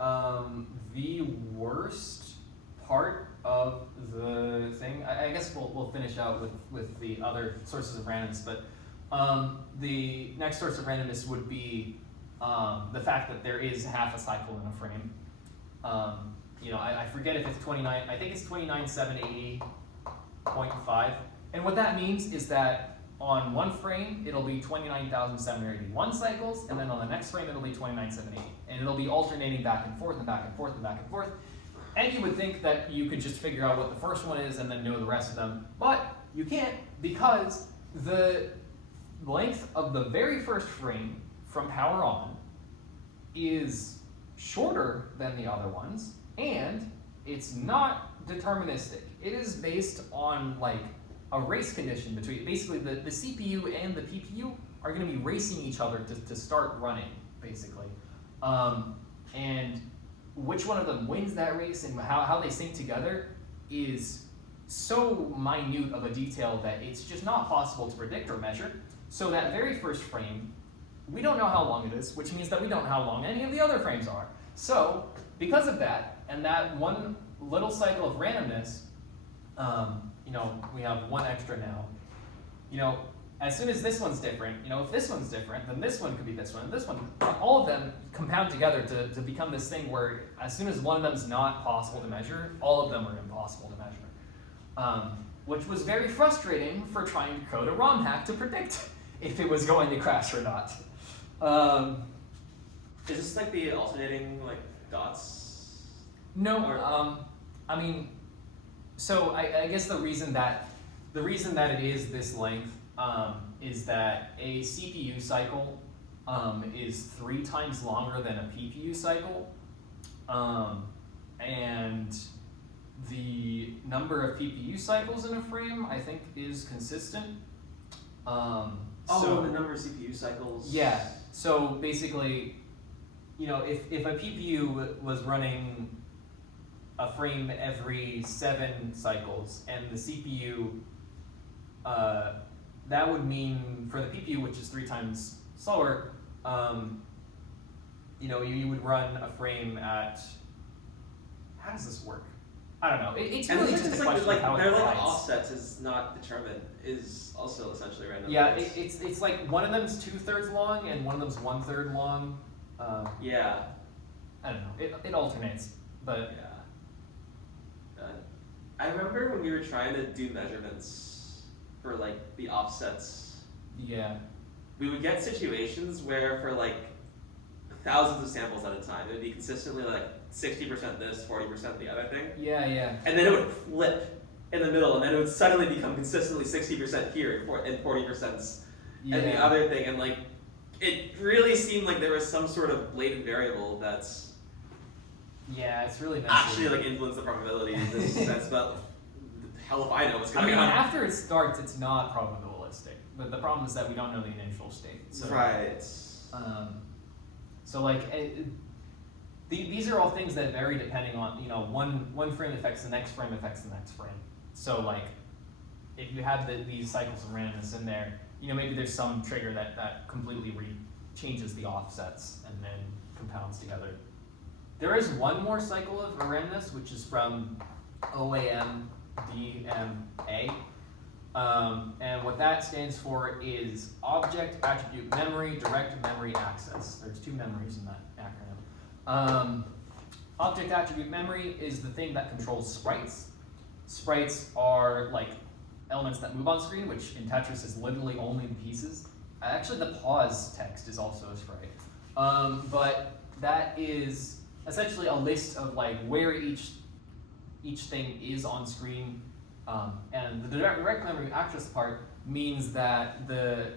the worst part of the thing. I guess we'll finish out with the other sources of randomness, but the next source of randomness would be the fact that there is half a cycle in a frame. I forget if it's 29, I think it's 29,780.5. And what that means is that on one frame, it'll be 29,781 cycles, and then on the next frame, it'll be 29,780. And it'll be alternating back and forth and back and forth and back and forth. And you would think that you could just figure out what the first one is and then know the rest of them, but you can't, because the length of the very first frame from power on is shorter than the other ones, and it's not deterministic. It is based on like a race condition between, basically the CPU and the PPU are going to be racing each other to start running, basically. And which one of them wins that race and how they sync together is so minute of a detail that it's just not possible to predict or measure. So that very first frame, we don't know how long it is, which means that we don't know how long any of the other frames are. So because of that, and that one little cycle of randomness, we have 1 extra now. As soon as this one's different, if this one's different, then this one could be this one, and this one, all of them compound together to become this thing where as soon as one of them is not possible to measure, all of them are impossible to measure. Which was very frustrating for trying to code a ROM hack to predict if it was going to crash or not. Is this like the alternating like dots? No, so I guess the reason that it is this length is that a CPU cycle is 3 times longer than a PPU cycle, and the number of PPU cycles in a frame I think is consistent. The number of CPU cycles. Yeah. So basically, if a PPU was running a frame every 7 cycles, and the CPU, that would mean for the PPU, which is 3 times slower, you would run a frame at, how does this work? I don't know. It's really just a question of how it their applies. offsets is not determined, is also essentially random. Yeah, it's like one of them's 2/3 long and one of them's 1/3 long. Yeah. I don't know. It alternates, but Yeah. I remember when we were trying to do measurements for like the offsets. yeah. We would get situations where for like thousands of samples at a time, it would be consistently like 60% this, 40% the other thing. Yeah. And then it would flip in the middle, and then it would suddenly become consistently 60% here and 40% and the other thing. And like, it really seemed like there was some sort of blatant variable that's Yeah, it's really messy. actually like influenced the probability in this sense, but hell if I know what's going on. After it starts, it's not probabilistic. But the problem is that we don't know the initial state. So, Right. So like, these are all things that vary depending on, one frame affects the next frame affects the next frame. So like, if you have these cycles of randomness in there, maybe there's some trigger that completely changes the offsets and then compounds together. There is one more cycle of randomness, which is from OAM-DMA. And what that stands for is Object Attribute Memory Direct Memory Access. There's 2 memories in that acronym. Object Attribute Memory is the thing that controls sprites. Sprites are like elements that move on screen, which in Tetris is literally only the pieces. Actually, the pause text is also a sprite. But that is essentially a list of like where each thing is on screen. And the direct memory access part means that the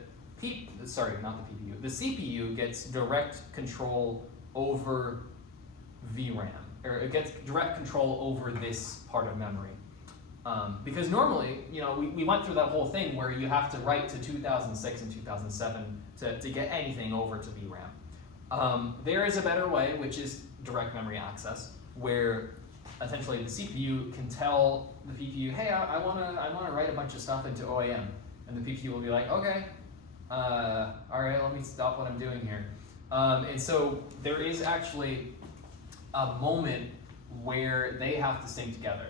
CPU gets direct control over VRAM, or it gets direct control over this part of memory. Because normally, we went through that whole thing where you have to write to 2006 and 2007 to get anything over to VRAM. There is a better way, which is direct memory access, where essentially the CPU can tell the PPU, hey, I wanna write a bunch of stuff into OAM, and the PPU will be like, okay, all right, let me stop what I'm doing here. And so there is actually a moment where they have to sync together.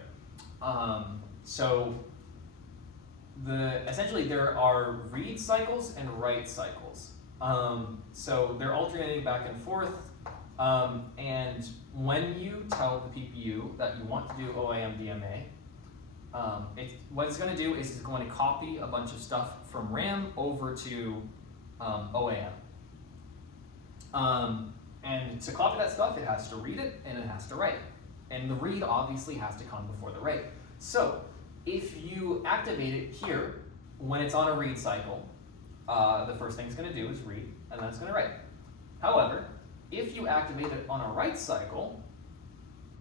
So essentially there are read cycles and write cycles. So they're alternating back and forth. And when you tell the PPU that you want to do OAM DMA, what it's going to do is it's going to copy a bunch of stuff from RAM over to OAM. And to copy that stuff, it has to read it and it has to write. And the read obviously has to come before the write. So if you activate it here, when it's on a read cycle, the first thing it's going to do is read, and then it's going to write. However, if you activate it on a write cycle,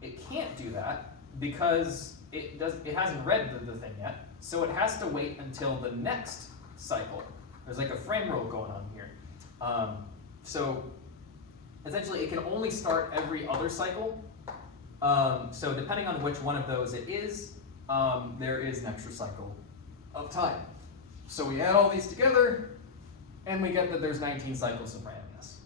it can't do that because it hasn't read the thing yet, so it has to wait until the next cycle. There's like a frame rule going on here. So essentially it can only start every other cycle. So depending on which one of those it is, there is an extra cycle of time. So we add all these together, and we get that there's 19 cycles of randomness.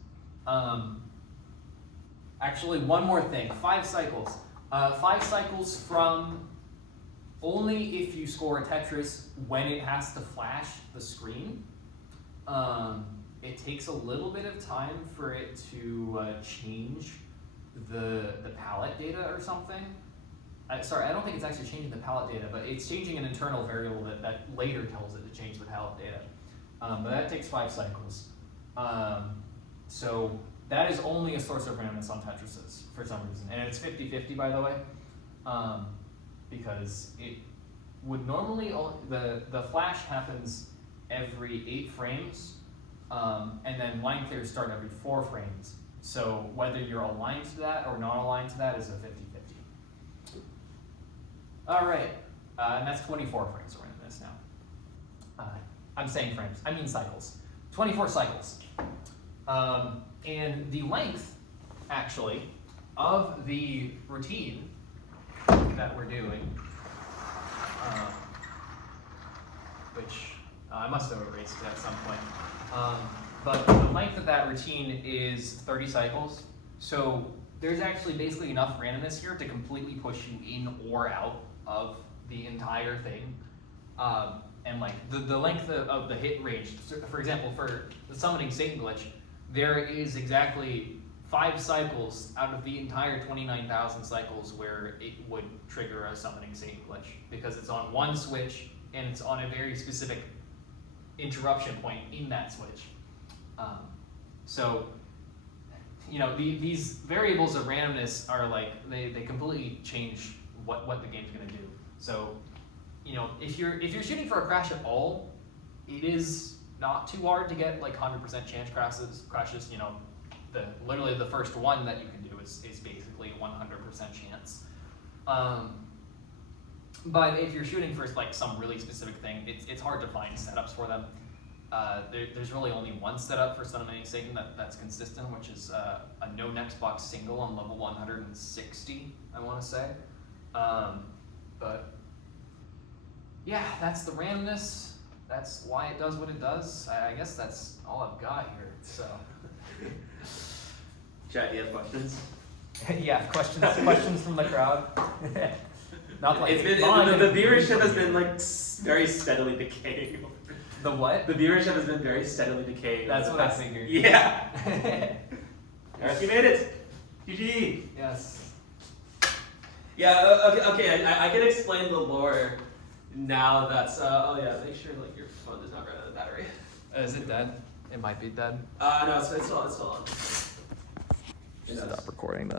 Actually, one more thing, 5 cycles. 5 cycles from only if you score a Tetris when it has to flash the screen. It takes a little bit of time for it to change the palette data or something. Sorry, I don't think it's actually changing the palette data, but it's changing an internal variable that later tells it to change the palette data. But that takes 5 cycles. So that is only a source of randomness on Tetrises for some reason. And it's 50-50, by the way, because it would normally, the flash happens every 8 frames, and then line clears start every 4 frames. So whether you're aligned to that or not aligned to that is a 50-50. All right, and that's 24 frames of randomness now. I'm saying frames, I mean cycles. 24 cycles. And the length, actually, of the routine that we're doing, which I must have erased at some point, but the length of that routine is 30 cycles. So there's actually basically enough randomness here to completely push you in or out of the entire thing. And like the length of the hit range, for example, for the summoning Satan glitch, there is exactly 5 cycles out of the entire 29,000 cycles where it would trigger a summoning Satan glitch, because it's on one switch and it's on a very specific interruption point in that switch. So, these variables of randomness are like, they completely change what the game's gonna do. So, if you're shooting for a crash at all, it is not too hard to get like 100% chance crashes. Literally the first one that you can do is basically 100% chance. But if you're shooting for like some really specific thing, it's hard to find setups for them. There's really only one setup for summoning Satan that's consistent, which is a no next box single on level 160, I want to say. But yeah, that's the randomness. That's why it does what it does. I guess that's all I've got here. So, Chat, do you have questions? yeah, questions from the crowd. Not like It's been the viewership has been like very steadily decaying. The what? The viewership has been very steadily decaying. That's what I figured. Yeah. Alright, you made it. GG. Yes. Yeah. Okay. I can explain the lore now. That's oh yeah. Make sure like your phone does not run out of battery. Is it dead? It might be dead. No, it's still on. It does. Stop recording that.